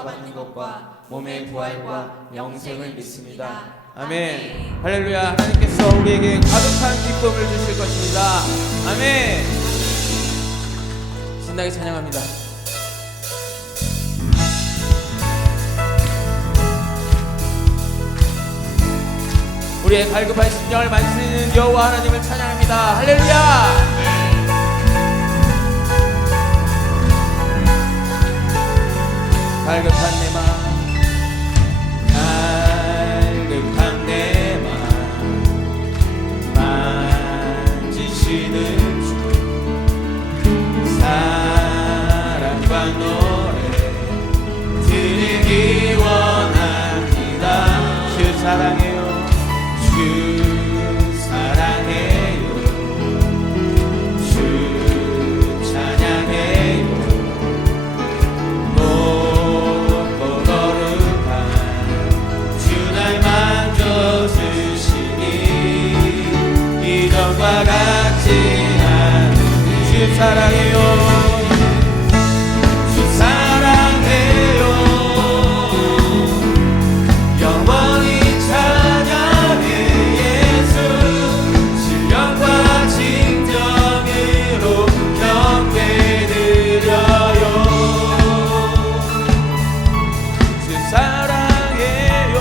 용서받는 것과 몸의 부활과 영생을 믿습니다. 아멘. 할렐루야. 하나님께서 우리에게 가득한 기쁨을 주실 것입니다. 아멘. 신나게 찬양합니다. 우리의 갈급한 심령을 만지는 여호와 하나님을 찬양합니다. 할렐루야. 갈급한 내 마음, 갈급한 내 마음 만지시는 주, 사랑과 노래 드리기 원합니다. 주 사랑해요, 주 사랑해요, 주 찬양해요. 이전과 같지 않은 주 사랑해요, 주 사랑해요. 영원히 찬양해 예수, 신령과 진정으로 경배드려요. 주 사랑해요,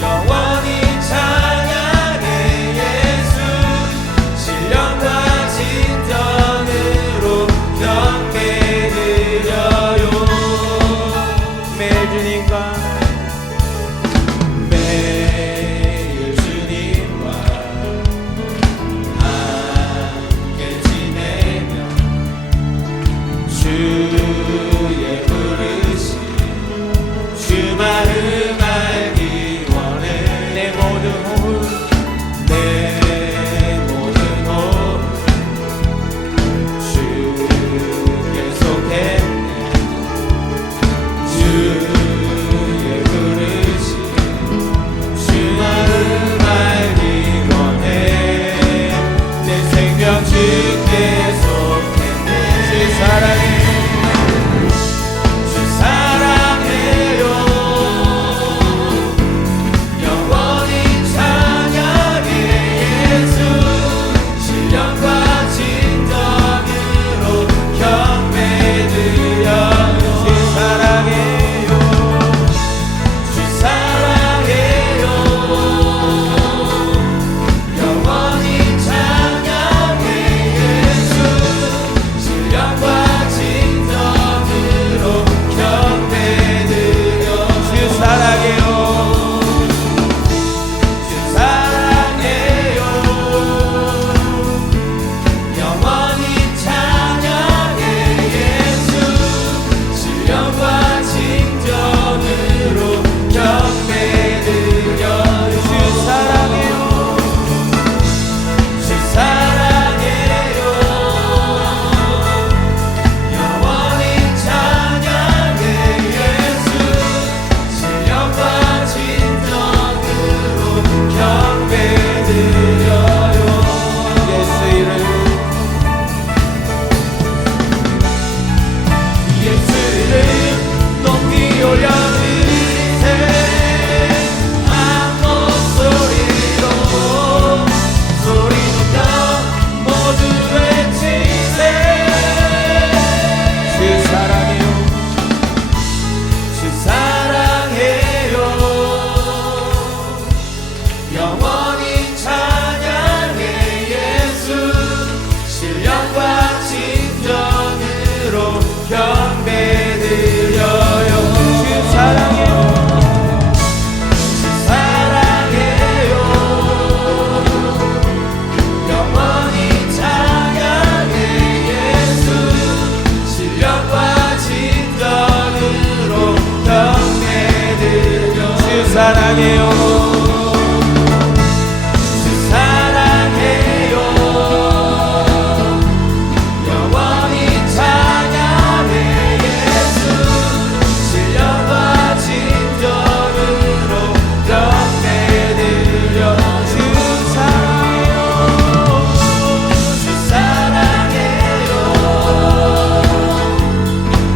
영원히 찬양해 예수, 신령과 진정으로 경배드려요. 매일 주님과 매일 주님과 함께 지내며 주의 부르심 주 마음 알기 원해. 내 모든 호흡, 내 모든 호흡 주께 속했네. 주의 부르심 주 마음 알기 원해. 내 생명 주께 속했네. 주 사랑해요, 주 사랑해요. 영원히 찬양해 예수, 신령과 진정으로 경배드려요. 주 사랑해요, 주 사랑해요. 영원히 찬양해 예수, 신령과 진정으로 경배드려. 주 사랑해요, 주 사랑해요. 영원히 찬양해 예수, 신령과 진정으로 경배드려. 주 사랑해요, 주 사랑해요. 영원히 찬양해 예수, 신령과 진정으로 경배드려요. 예수 이름, 예수 이름 높이 올려 드리세. 한 목소리로 소리 높여 모두 외치세. 주 사랑해요, 주 사랑해요. 영원히 찬양해 예수, 신령과 진정으로 경배드려요. 주 사랑해요, 주 사랑해요. 영원히 찬양해 예수, 신령과 진정으로 경배드려. 주 사랑해요, 주 사랑해요. 영원히 찬양해 예수, 신령과 진정으로 경배드려. 주 사랑해요, 주 사랑해요.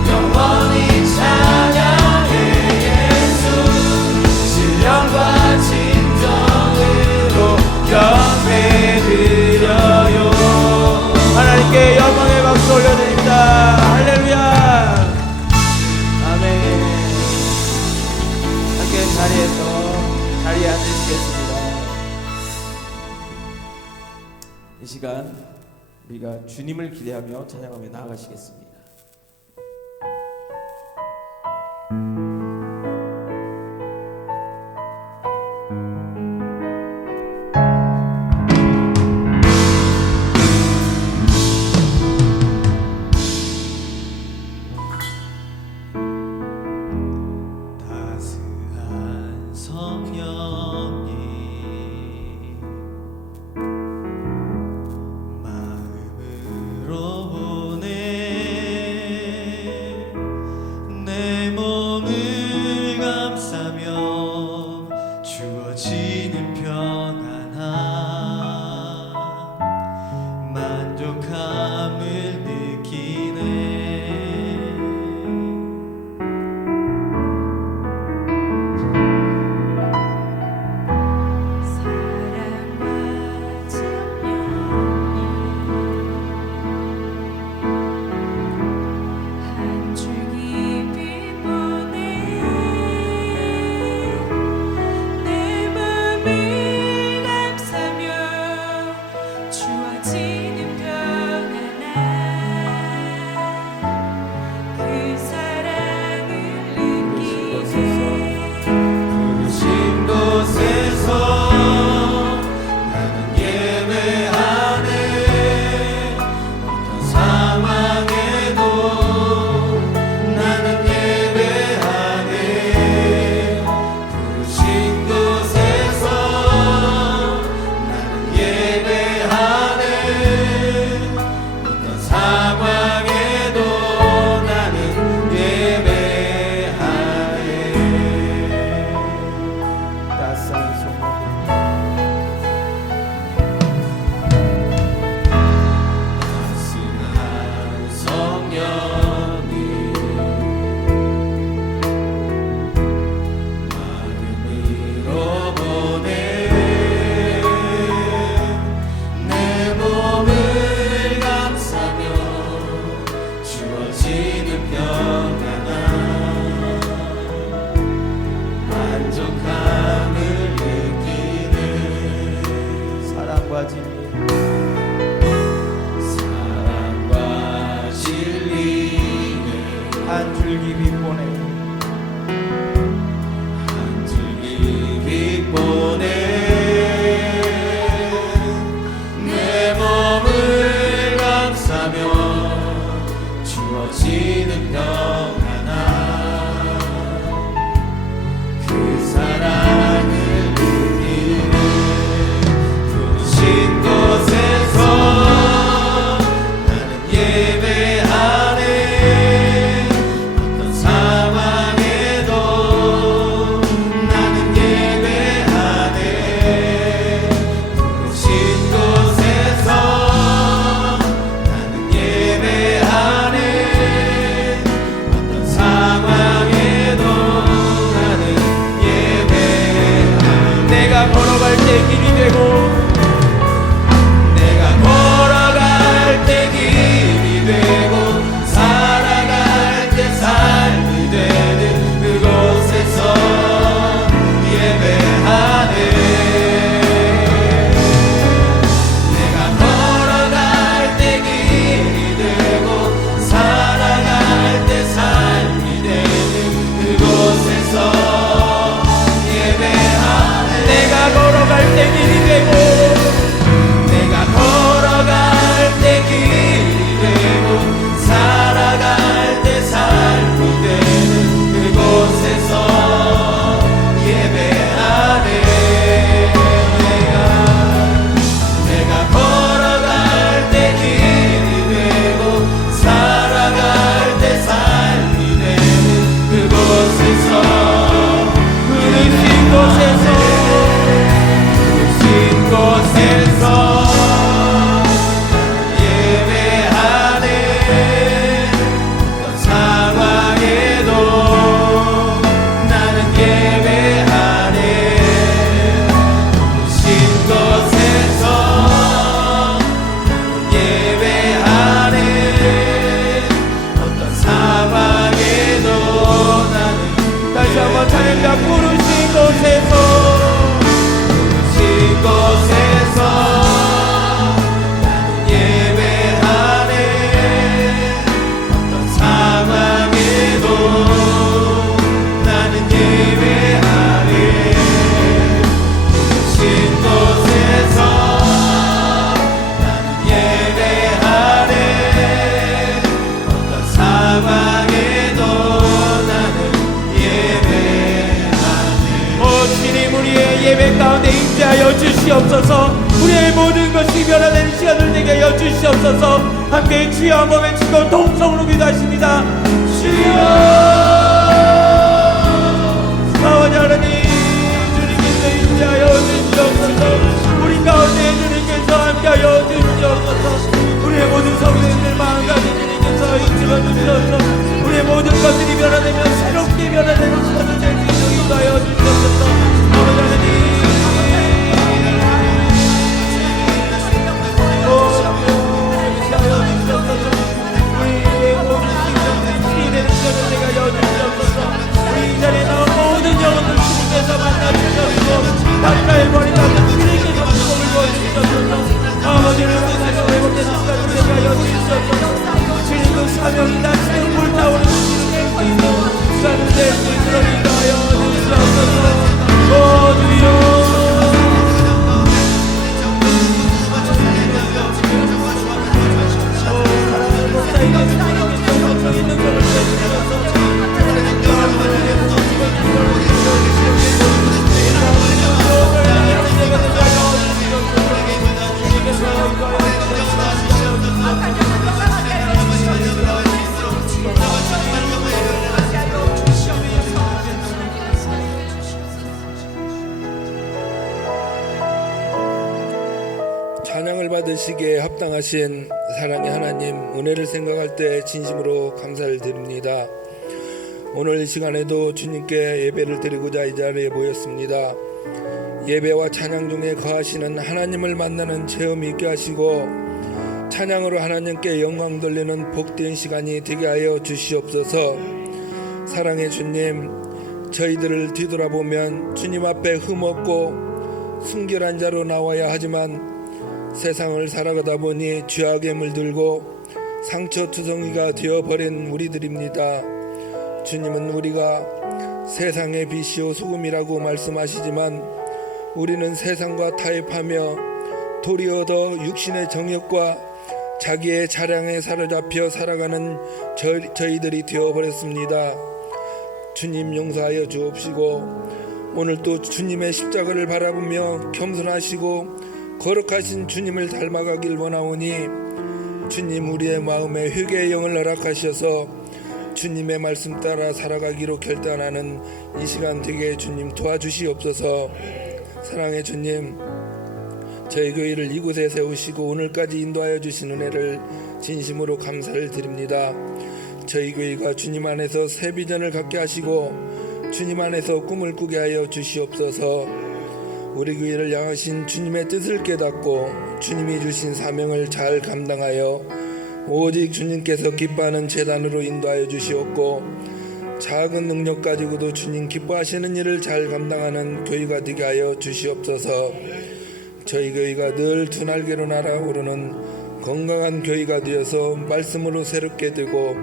영원히 자리에 앉으시겠습니다. 이 시간 우리가 주님을 기대하며 찬양하며 나아가시겠습니다. 따스한 성령님 마음으로 보내 내 몸을 감싸며 주어지는 평안함 만족함을 느끼네. 사랑과 진리는 한 줄기 빛보내 한 줄기 빛보내 내 몸을 감싸며 주어지는 평안함 그 사랑을 느끼는 부르신 곳에서 걸어갈 때 길이 되고 내가 걸어갈 때 길이 되고 살아갈 때 삶이 되는 그곳에서 예배하네. 내가 걸어갈 때 길이 되고 살아갈 때 삶이 되는 그곳에서 내가 걸어갈 때 길이 되고 내가 걸어갈 때 길이 되고 살아갈 때 삶이 되는 그곳에서 예배하네. 내가 걸어갈 때 길이 되고 살아갈 때 삶이 되는 그곳에서 부르신 곳에서 우리의 예배 가운데 임재하여 주시옵소서. 우리의 모든 것이 변화되는 시간을 되게 하여 주시옵소서. 함께 주여 한번 외치고 동성으로 기도하십니다. 주여 아버지 하나님, 주님께서 임재하여 주시옵소서. 우리 가운데 주님께서 함께하여 주시옵소서. 우리의 모든 성도님들 마음까지 주님께서 인치어 주시옵소서. 우리의 모든 것들이 변화되며 새롭게 변화되는 시간을 될 수 있도록 인도하여 주시옵소서. 아버지 하나님, 우리의 모든 신이 되는 시간을 내가 여주시옵소서. 우리 이 자리에 나온 모든 영혼들 주님께서 만나주시옵소서. 각자의 머리 가운데 주님께서 축복을 부어주시옵소서. 아버지를 만나서 회복되는 시간을 내가 여주시옵소서. 주님도 사명이 다시는 불타오르는 시간을 낼 수 있도록 인도하여 주시옵소서. 오 주여, 찬양을 받으시기에 합당하신 사랑의 하나님, 은혜를 생각할 때 진심으로 감사를 드립니다. 오늘 이 시간에도 주님께 예배를 드리고자 이 자리에 모였습니다. 예배와 찬양 중에 거하시는 하나님을 만나는 체험이 있게 하시고 찬양으로 하나님께 영광 돌리는 복된 시간이 되게 하여 주시옵소서. 사랑의 주님, 저희들을 뒤돌아보면 주님 앞에 흠없고 순결한 자로 나와야 하지만 세상을 살아가다 보니 죄악에 물들고 상처투성이가 되어버린 우리들입니다. 주님은 우리가 세상의 빛이요 소금이라고 말씀하시지만 우리는 세상과 타협하며 도리어 더 육신의 정욕과 자기의 자랑에 사로잡혀 살아가는 저희들이 되어버렸습니다. 주님 용서하여 주옵시고 오늘 또 주님의 십자가를 바라보며 겸손하시고 거룩하신 주님을 닮아가길 원하오니 주님 우리의 마음에 회개의 영을 허락하셔서 주님의 말씀 따라 살아가기로 결단하는 이 시간 되게 주님 도와주시옵소서. 사랑의 주님, 저희 교회를 이곳에 세우시고 오늘까지 인도하여 주신 은혜를 진심으로 감사를 드립니다. 저희 교회가 주님 안에서 새 비전을 갖게 하시고 주님 안에서 꿈을 꾸게 하여 주시옵소서. 우리 교회를 향하신 주님의 뜻을 깨닫고 주님이 주신 사명을 잘 감당하여 오직 주님께서 기뻐하는 재단으로 인도하여 주시옵고 작은 능력 가지고도 주님 기뻐하시는 일을 잘 감당하는 교회가 되게 하여 주시옵소서. 저희 교회가 늘 두 날개로 날아오르는 건강한 교회가 되어서 말씀으로 새롭게 되고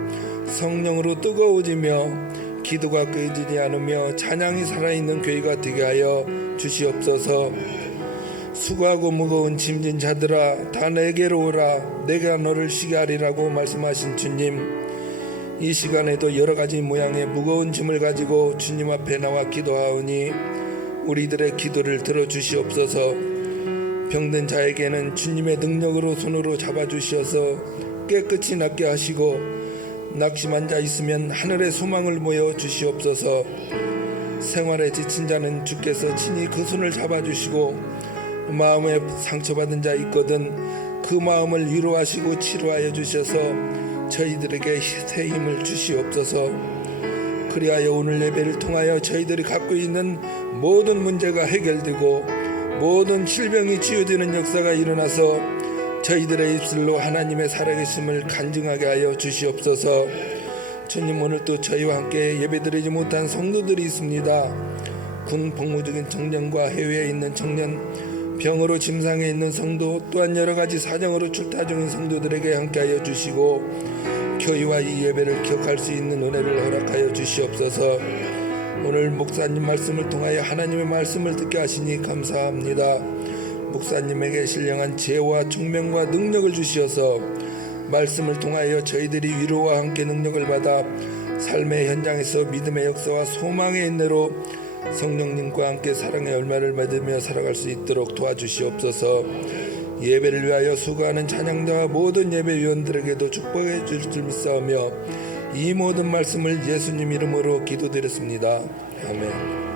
성령으로 뜨거워지며 기도가 끄지지 않으며 찬양이 살아있는 교회가 되게 하여 주시옵소서. 수고하고 무거운 짐진 자들아 다 내게로 오라, 내가 너를 쉬게 하리라고 말씀하신 주님, 이 시간에도 여러가지 모양의 무거운 짐을 가지고 주님 앞에 나와 기도하오니 우리들의 기도를 들어주시옵소서. 병든 자에게는 주님의 능력으로 손으로 잡아주시어서 깨끗이 낫게 하시고 낙심한 자 있으면 하늘의 소망을 모여 주시옵소서. 생활에 지친 자는 주께서 친히 그 손을 잡아주시고 마음에 상처받은 자 있거든 그 마음을 위로하시고 치료하여 주셔서 저희들에게 새 힘을 주시옵소서. 그리하여 오늘 예배를 통하여 저희들이 갖고 있는 모든 문제가 해결되고 모든 질병이 치유되는 역사가 일어나서 저희들의 입술로 하나님의 살아계심을 간증하게 하여 주시옵소서. 주님, 오늘 또 저희와 함께 예배드리지 못한 성도들이 있습니다. 군 복무적인 청년과 해외에 있는 청년, 병으로 침상에 있는 성도, 또한 여러가지 사정으로 출타 중인 성도들에게 함께하여 주시고 교회와 이 예배를 기억할 수 있는 은혜를 허락하여 주시옵소서. 오늘 목사님 말씀을 통하여 하나님의 말씀을 듣게 하시니 감사합니다. 목사님에게 신령한 지혜와 총명과 능력을 주시어서 말씀을 통하여 저희들이 위로와 함께 능력을 받아 삶의 현장에서 믿음의 역사와 소망의 인내로 성령님과 함께 사랑의 열매를 맺으며 살아갈 수 있도록 도와주시옵소서. 예배를 위하여 수고하는 찬양자와 모든 예배위원들에게도 축복해 주실 줄 믿사오며 이 모든 말씀을 예수님 이름으로 기도드렸습니다. 아멘.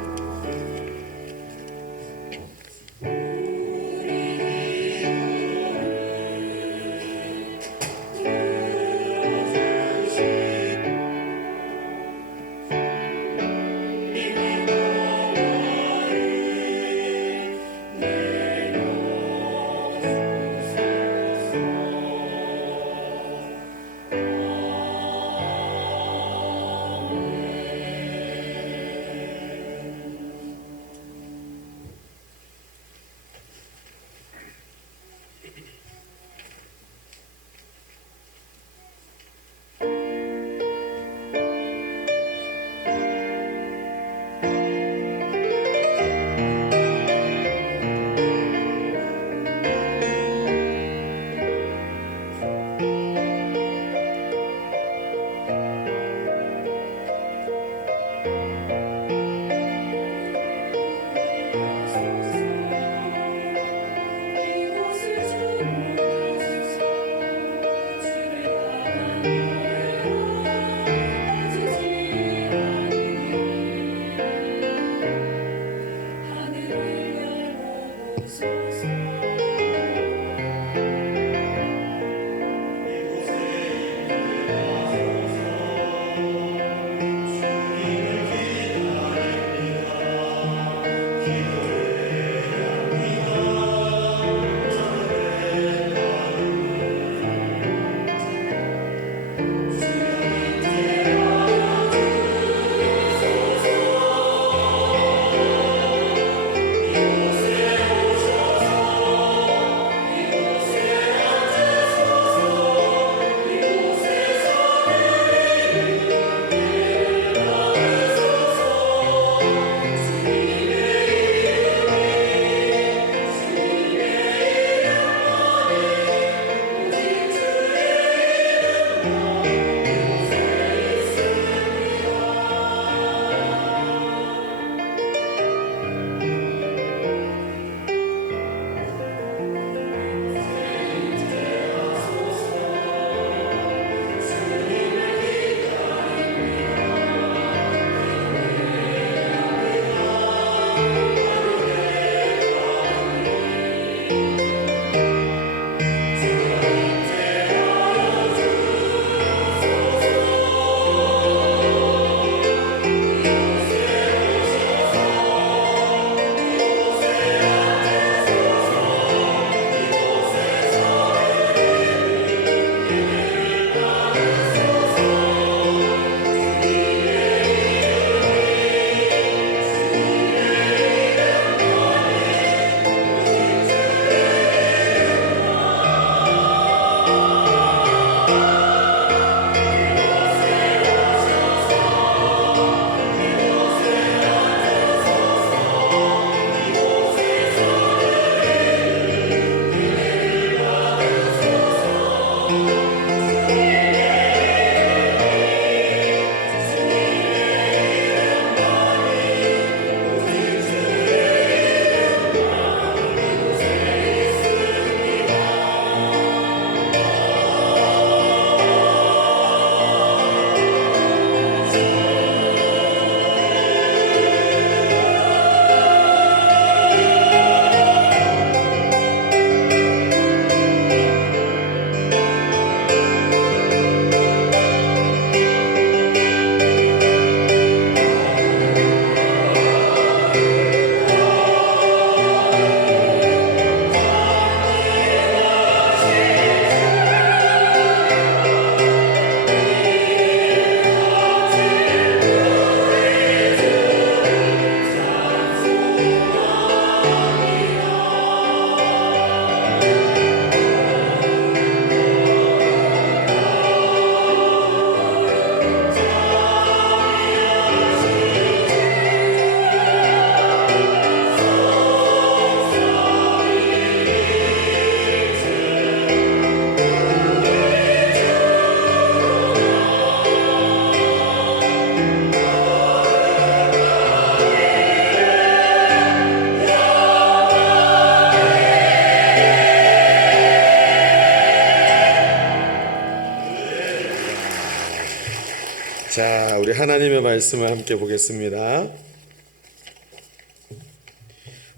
하나님의 말씀을 함께 보겠습니다.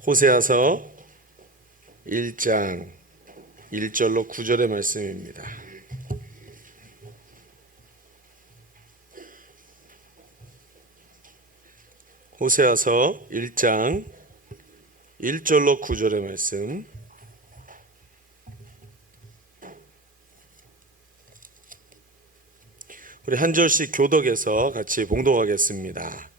호세아서 1장 1절로 9절의 말씀입니다. 호세아서 1장 1절로 9절의 말씀. 우리 한 절씩 교독해서 같이 봉독하겠습니다.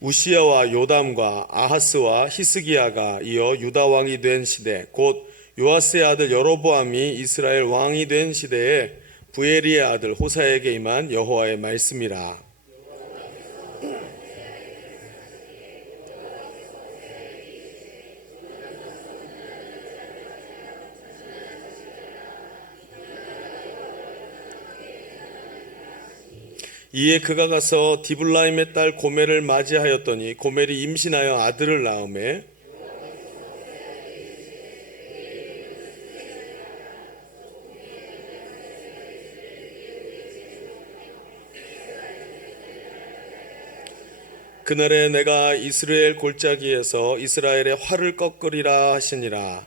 우시야와 요담과 아하스와 히스기야가 이어 유다 왕이 된 시대, 곧 요아스의 아들 여로보암이 이스라엘 왕이 된 시대에 부엘리의 아들 호사에게 임한 여호와의 말씀이라. 이에 그가 가서 디블라임의 딸 고멜을 맞이하였더니 고멜이 임신하여 아들을 낳음에 그날에 내가 이스라엘 골짜기에서 이스라엘의 활을 꺾으리라 하시니라.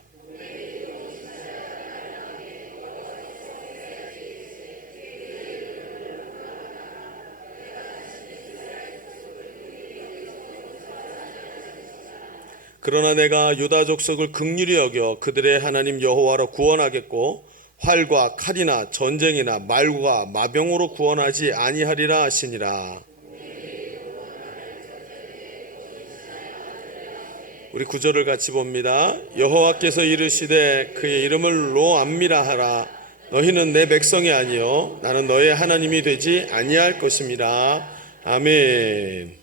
그러나 내가 유다 족속을 긍휼히 여겨 그들의 하나님 여호와로 구원하겠고 활과 칼이나 전쟁이나 말과 마병으로 구원하지 아니하리라 하시니라. 우리 구절을 같이 봅니다. 여호와께서 이르시되 그의 이름을 로암미라 하라. 너희는 내 백성이 아니요 나는 너의 하나님이 되지 아니할 것임이라. 아멘.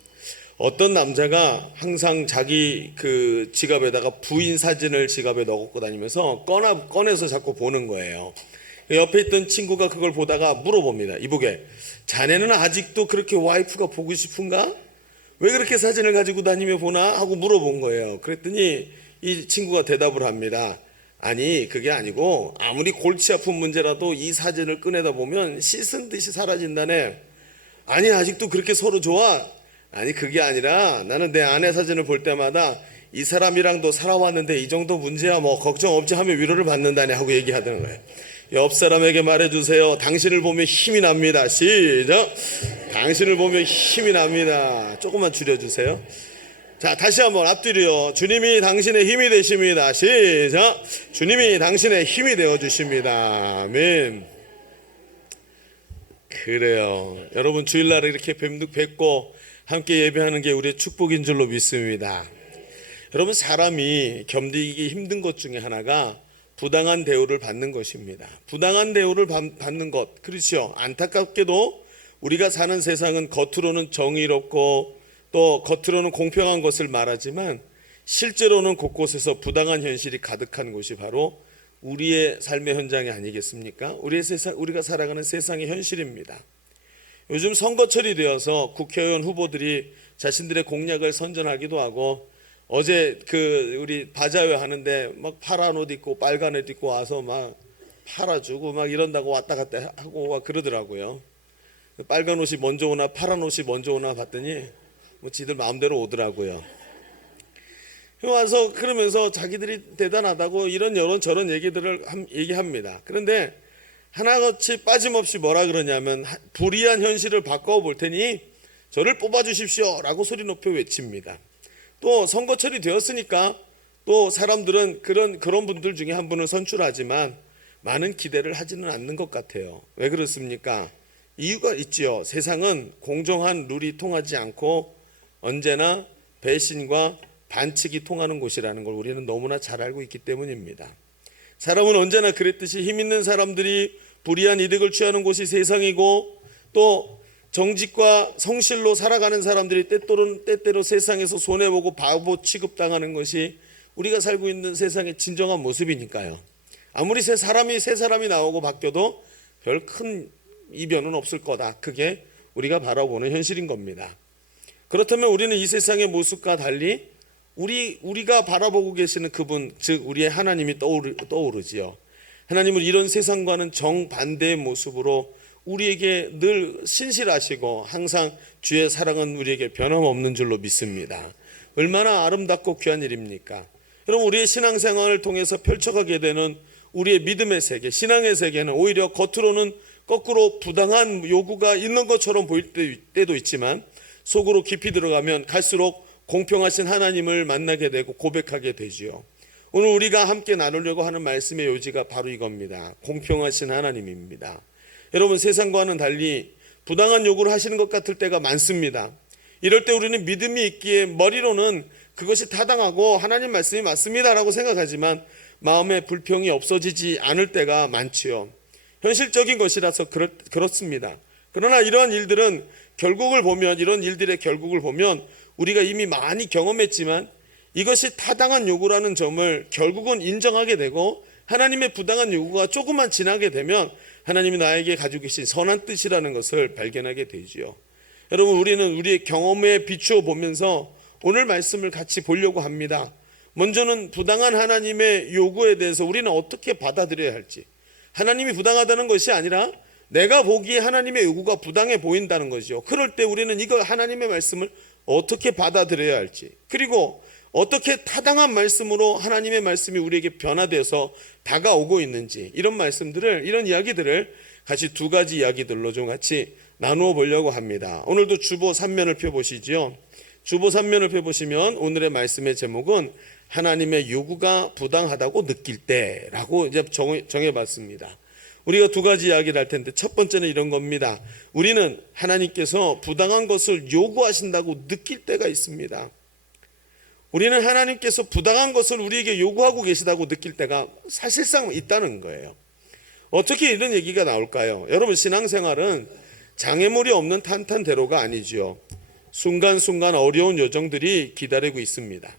어떤 남자가 항상 자기 그 지갑에다가 부인 사진을 지갑에 넣고 다니면서 꺼내서 자꾸 보는 거예요. 옆에 있던 친구가 그걸 보다가 물어봅니다. 이보게, 자네는 아직도 그렇게 와이프가 보고 싶은가? 왜 그렇게 사진을 가지고 다니며 보나? 하고 물어본 거예요. 그랬더니 이 친구가 대답을 합니다. 아니, 그게 아니고 아무리 골치 아픈 문제라도 이 사진을 꺼내다 보면 씻은 듯이 사라진다네. 아니, 아직도 그렇게 서로 좋아? 아니, 그게 아니라 나는 내 아내 사진을 볼 때마다 이 사람이랑도 살아왔는데 이 정도 문제야 뭐 걱정 없지 하며 위로를 받는다네 하고 얘기하는 거예요. 옆 사람에게 말해주세요. 당신을 보면 힘이 납니다. 시작. 당신을 보면 힘이 납니다. 조금만 줄여주세요. 자, 다시 한번 앞뒤로요. 주님이 당신의 힘이 되십니다. 시작. 주님이 당신의 힘이 되어주십니다. 아멘. 그래요. 여러분 주일날 이렇게 뵙고 함께 예배하는 게 우리의 축복인 줄로 믿습니다. 여러분, 사람이 견디기 힘든 것 중에 하나가 부당한 대우를 받는 것입니다. 부당한 대우를 받는 것, 그렇죠. 안타깝게도 우리가 사는 세상은 겉으로는 정의롭고 또 겉으로는 공평한 것을 말하지만 실제로는 곳곳에서 부당한 현실이 가득한 곳이 바로 우리의 삶의 현장이 아니겠습니까? 우리가 살아가는 세상의 현실입니다. 요즘 선거철이 되어서 국회의원 후보들이 자신들의 공약을 선전하기도 하고, 어제 우리 바자회 하는데 막 파란 옷 입고 빨간 옷 입고 와서 막 팔아주고 막 이런다고 왔다 갔다 하고 막 그러더라고요. 빨간 옷이 먼저 오나 파란 옷이 먼저 오나 봤더니 뭐 지들 마음대로 오더라고요. 와서 그러면서 자기들이 대단하다고 이런 저런 얘기들을 얘기합니다. 그런데 하나같이 빠짐없이 뭐라 그러냐면 불의한 현실을 바꿔볼 테니 저를 뽑아주십시오 라고 소리 높여 외칩니다. 또 선거철이 되었으니까 또 사람들은 그런 분들 중에 한 분을 선출하지만 많은 기대를 하지는 않는 것 같아요. 왜 그렇습니까? 이유가 있지요. 세상은 공정한 룰이 통하지 않고 언제나 배신과 반칙이 통하는 곳이라는 걸 우리는 너무나 잘 알고 있기 때문입니다. 사람은 언제나 그랬듯이 힘 있는 사람들이 불이한 이득을 취하는 곳이 세상이고, 또 정직과 성실로 살아가는 사람들이 때때로 세상에서 손해보고 바보 취급당하는 것이 우리가 살고 있는 세상의 진정한 모습이니까요. 아무리 새 사람이 나오고 바뀌어도 별 큰 이변은 없을 거다. 그게 우리가 바라보는 현실인 겁니다. 그렇다면 우리는 이 세상의 모습과 달리 우리가 바라보고 계시는 그분, 즉 우리의 하나님이 떠오르지요. 하나님은 이런 세상과는 정반대의 모습으로 우리에게 늘 신실하시고 항상 주의 사랑은 우리에게 변함없는 줄로 믿습니다. 얼마나 아름답고 귀한 일입니까? 여러분, 우리의 신앙생활을 통해서 펼쳐가게 되는 우리의 믿음의 세계, 신앙의 세계는 오히려 겉으로는 거꾸로 부당한 요구가 있는 것처럼 보일 때도 있지만 속으로 깊이 들어가면 갈수록 공평하신 하나님을 만나게 되고 고백하게 되지요. 오늘 우리가 함께 나누려고 하는 말씀의 요지가 바로 이겁니다. 공평하신 하나님입니다. 여러분, 세상과는 달리 부당한 요구를 하시는 것 같을 때가 많습니다. 이럴 때 우리는 믿음이 있기에 머리로는 그것이 타당하고 하나님 말씀이 맞습니다라고 생각하지만 마음에 불평이 없어지지 않을 때가 많지요. 현실적인 것이라서 그렇습니다. 그러나 이러한 일들은 이런 일들의 결국을 보면 우리가 이미 많이 경험했지만 이것이 타당한 요구라는 점을 결국은 인정하게 되고 하나님의 부당한 요구가 조금만 지나게 되면 하나님이 나에게 가지고 계신 선한 뜻이라는 것을 발견하게 되지요. 여러분, 우리는 우리의 경험에 비추어 보면서 오늘 말씀을 같이 보려고 합니다. 먼저는 부당한 하나님의 요구에 대해서 우리는 어떻게 받아들여야 할지, 하나님이 부당하다는 것이 아니라 내가 보기에 하나님의 요구가 부당해 보인다는 거죠. 그럴 때 우리는 이거 하나님의 말씀을 어떻게 받아들여야 할지, 그리고 어떻게 타당한 말씀으로 하나님의 말씀이 우리에게 변화되어서 다가오고 있는지, 이런 이야기들을 같이 두 가지 이야기들로 좀 같이 나누어 보려고 합니다. 오늘도 주보 3면을 펴보시죠. 주보 3면을 펴보시면 오늘의 말씀의 제목은 하나님의 요구가 부당하다고 느낄 때라고 이제 정해봤습니다. 우리가 두 가지 이야기를 할 텐데 첫 번째는 이런 겁니다. 우리는 하나님께서 부당한 것을 요구하신다고 느낄 때가 있습니다. 우리는 하나님께서 부당한 것을 우리에게 요구하고 계시다고 느낄 때가 사실상 있다는 거예요. 어떻게 이런 얘기가 나올까요? 여러분, 신앙생활은 장애물이 없는 탄탄대로가 아니죠. 순간순간 어려운 여정들이 기다리고 있습니다.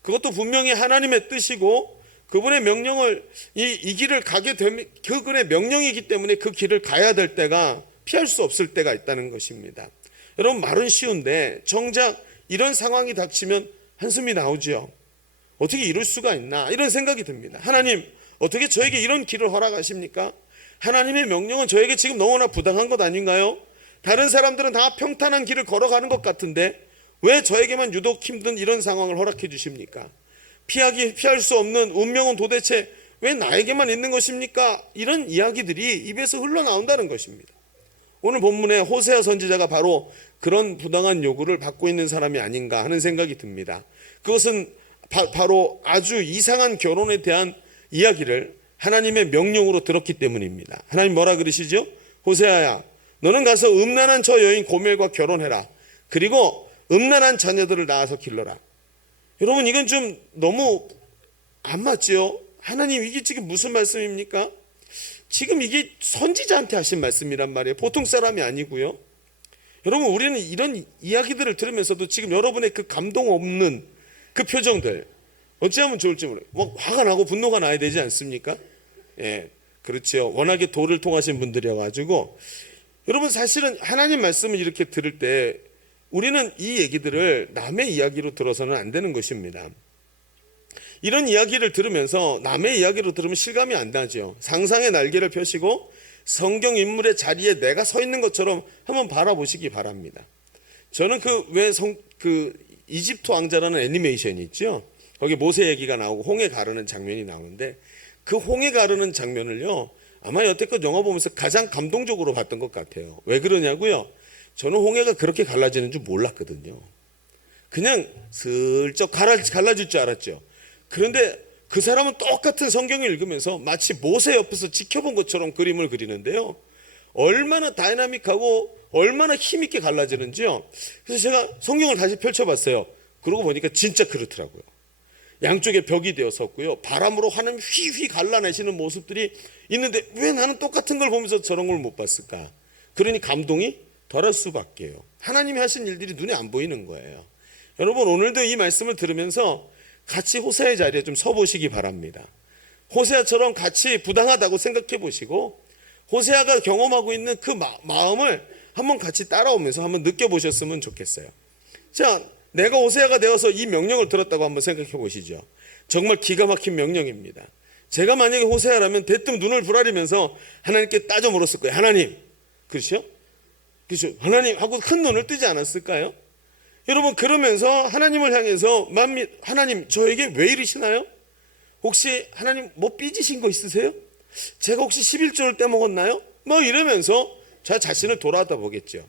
그것도 분명히 하나님의 뜻이고 그분의 명령을 이 길을 가게 되면 그분의 명령이기 때문에 그 길을 가야 될 때가 피할 수 없을 때가 있다는 것입니다. 여러분, 말은 쉬운데 정작 이런 상황이 닥치면 한숨이 나오죠. 어떻게 이럴 수가 있나 이런 생각이 듭니다. 하나님, 어떻게 저에게 이런 길을 허락하십니까? 하나님의 명령은 저에게 지금 너무나 부당한 것 아닌가요? 다른 사람들은 다 평탄한 길을 걸어가는 것 같은데 왜 저에게만 유독 힘든 이런 상황을 허락해 주십니까? 피할 수 없는 운명은 도대체 왜 나에게만 있는 것입니까? 이런 이야기들이 입에서 흘러나온다는 것입니다. 오늘 본문에 호세아 선지자가 바로 그런 부당한 요구를 받고 있는 사람이 아닌가 하는 생각이 듭니다. 그것은 바로 아주 이상한 결혼에 대한 이야기를 하나님의 명령으로 들었기 때문입니다. 하나님 뭐라 그러시죠? 호세아야, 너는 가서 음란한 저 여인 고멜과 결혼해라. 그리고 음란한 자녀들을 낳아서 길러라. 여러분, 이건 좀 너무 안 맞지요? 하나님, 이게 지금 무슨 말씀입니까? 지금 이게 선지자한테 하신 말씀이란 말이에요. 보통 사람이 아니고요. 여러분, 우리는 이런 이야기들을 들으면서도 지금 여러분의 그 감동 없는 그 표정들 어찌하면 좋을지 모르겠어요. 화가 나고 분노가 나야 되지 않습니까? 예, 그렇죠. 워낙에 도를 통하신 분들이어가지고 여러분, 사실은 하나님 말씀을 이렇게 들을 때 우리는 이 얘기들을 남의 이야기로 들어서는 안 되는 것입니다. 이런 이야기를 들으면서 남의 이야기로 들으면 실감이 안 나죠. 상상의 날개를 펴시고 성경 인물의 자리에 내가 서 있는 것처럼 한번 바라보시기 바랍니다. 저는 그 이집트 왕자라는 애니메이션이 있죠. 거기 모세 얘기가 나오고 홍해 가르는 장면이 나오는데 그 홍해 가르는 장면을요, 아마 여태껏 영화 보면서 가장 감동적으로 봤던 것 같아요. 왜 그러냐고요? 저는 홍해가 그렇게 갈라지는 줄 몰랐거든요. 그냥 슬쩍 갈라질 줄 알았죠. 그런데 그 사람은 똑같은 성경을 읽으면서 마치 모세 옆에서 지켜본 것처럼 그림을 그리는데요. 얼마나 다이나믹하고 얼마나 힘있게 갈라지는지요. 그래서 제가 성경을 다시 펼쳐봤어요. 그러고 보니까 진짜 그렇더라고요. 양쪽에 벽이 되어 섰고요. 바람으로 하나님 휘휘 갈라내시는 모습들이 있는데 왜 나는 똑같은 걸 보면서 저런 걸 못 봤을까? 그러니 감동이 덜할 수밖에요. 하나님이 하신 일들이 눈에 안 보이는 거예요. 여러분, 오늘도 이 말씀을 들으면서 같이 호세아의 자리에 좀 서보시기 바랍니다. 호세아처럼 같이 부당하다고 생각해 보시고 호세아가 경험하고 있는 그 마음을 한번 같이 따라오면서 한번 느껴보셨으면 좋겠어요. 자, 내가 호세아가 되어서 이 명령을 들었다고 한번 생각해 보시죠. 정말 기가 막힌 명령입니다. 제가 만약에 호세아라면 대뜸 눈을 부라리면서 하나님께 따져 물었을 거예요. 하나님, 그렇죠? 그렇죠? 하나님하고 큰 눈을 뜨지 않았을까요? 여러분, 그러면서 하나님을 향해서 하나님 저에게 왜 이러시나요? 혹시 하나님 뭐 삐지신 거 있으세요? 제가 혹시 11조를 떼먹었나요? 뭐 이러면서 저 자신을 돌아다 보겠죠.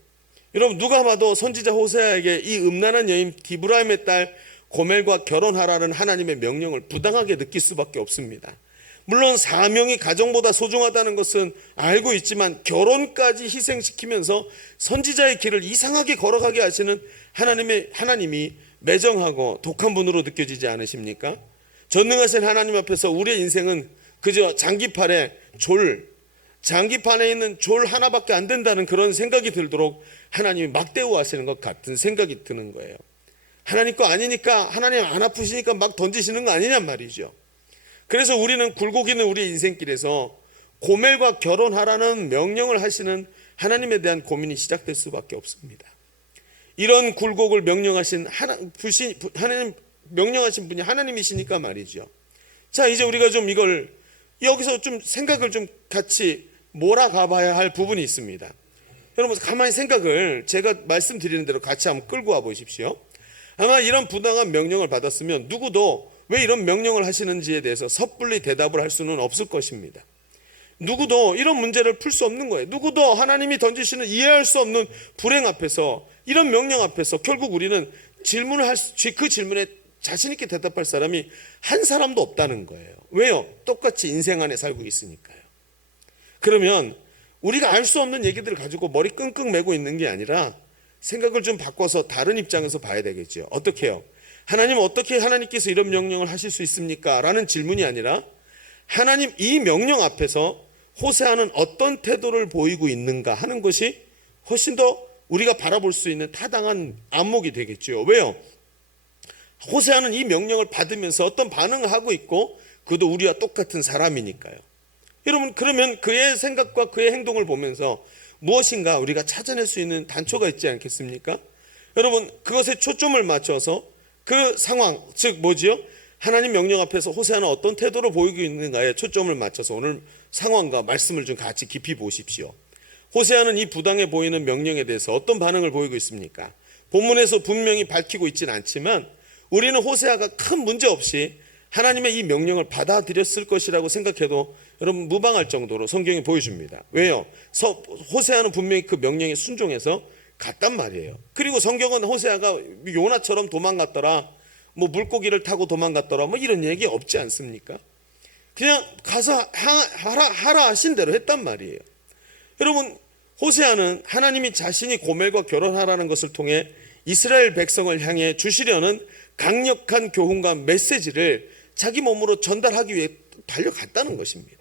여러분, 누가 봐도 선지자 호세아에게 이 음란한 여인 디브라임의 딸 고멜과 결혼하라는 하나님의 명령을 부당하게 느낄 수밖에 없습니다. 물론 사명이 가정보다 소중하다는 것은 알고 있지만 결혼까지 희생시키면서 선지자의 길을 이상하게 걸어가게 하시는 하나님이 매정하고 독한 분으로 느껴지지 않으십니까? 전능하신 하나님 앞에서 우리의 인생은 그저 장기판에 있는 졸 하나밖에 안 된다는 그런 생각이 들도록 하나님이 막대우하시는 것 같은 생각이 드는 거예요. 하나님 거 아니니까, 하나님 안 아프시니까 막 던지시는 거 아니냔 말이죠. 그래서 우리는 굴곡이는 우리의 인생길에서 고멜과 결혼하라는 명령을 하시는 하나님에 대한 고민이 시작될 수밖에 없습니다. 이런 굴곡을 명령하신 명령하신 분이 하나님이시니까 말이죠. 자, 이제 우리가 좀 이걸 여기서 좀 생각을 좀 같이 몰아가 봐야 할 부분이 있습니다. 여러분, 가만히 생각을 제가 말씀드리는 대로 같이 한번 끌고 와 보십시오. 아마 이런 부당한 명령을 받았으면 누구도 왜 이런 명령을 하시는지에 대해서 섣불리 대답을 할 수는 없을 것입니다. 누구도 이런 문제를 풀 수 없는 거예요. 누구도 하나님이 던지시는 이해할 수 없는 불행 앞에서, 이런 명령 앞에서 결국 우리는 그 질문에 자신 있게 대답할 사람이 한 사람도 없다는 거예요. 왜요? 똑같이 인생 안에 살고 있으니까요. 그러면 우리가 알 수 없는 얘기들을 가지고 머리 끙끙 매고 있는 게 아니라 생각을 좀 바꿔서 다른 입장에서 봐야 되겠죠. 어떻게 해요? 하나님, 어떻게 하나님께서 이런 명령을 하실 수 있습니까? 라는 질문이 아니라 하나님, 이 명령 앞에서 호세아는 어떤 태도를 보이고 있는가 하는 것이 훨씬 더 우리가 바라볼 수 있는 타당한 안목이 되겠죠. 왜요? 호세아는 이 명령을 받으면서 어떤 반응을 하고 있고 그도 우리와 똑같은 사람이니까요. 여러분, 그러면 그의 생각과 그의 행동을 보면서 무엇인가 우리가 찾아낼 수 있는 단초가 있지 않겠습니까? 여러분, 그것에 초점을 맞춰서 그 상황, 즉 뭐지요? 하나님 명령 앞에서 호세아는 어떤 태도로 보이고 있는가에 초점을 맞춰서 오늘 상황과 말씀을 좀 같이 깊이 보십시오. 호세아는 이 부당해 보이는 명령에 대해서 어떤 반응을 보이고 있습니까? 본문에서 분명히 밝히고 있지는 않지만 우리는 호세아가 큰 문제 없이 하나님의 이 명령을 받아들였을 것이라고 생각해도 여러분 무방할 정도로 성경이 보여줍니다. 왜요? 호세아는 분명히 그 명령에 순종해서 갔단 말이에요. 그리고 성경은 호세아가 요나처럼 도망갔더라, 뭐 물고기를 타고 도망갔더라, 뭐 이런 얘기 없지 않습니까? 그냥 가서 하라 하신 대로 했단 말이에요. 여러분, 호세아는 하나님이 자신이 고멜과 결혼하라는 것을 통해 이스라엘 백성을 향해 주시려는 강력한 교훈과 메시지를 자기 몸으로 전달하기 위해 달려갔다는 것입니다.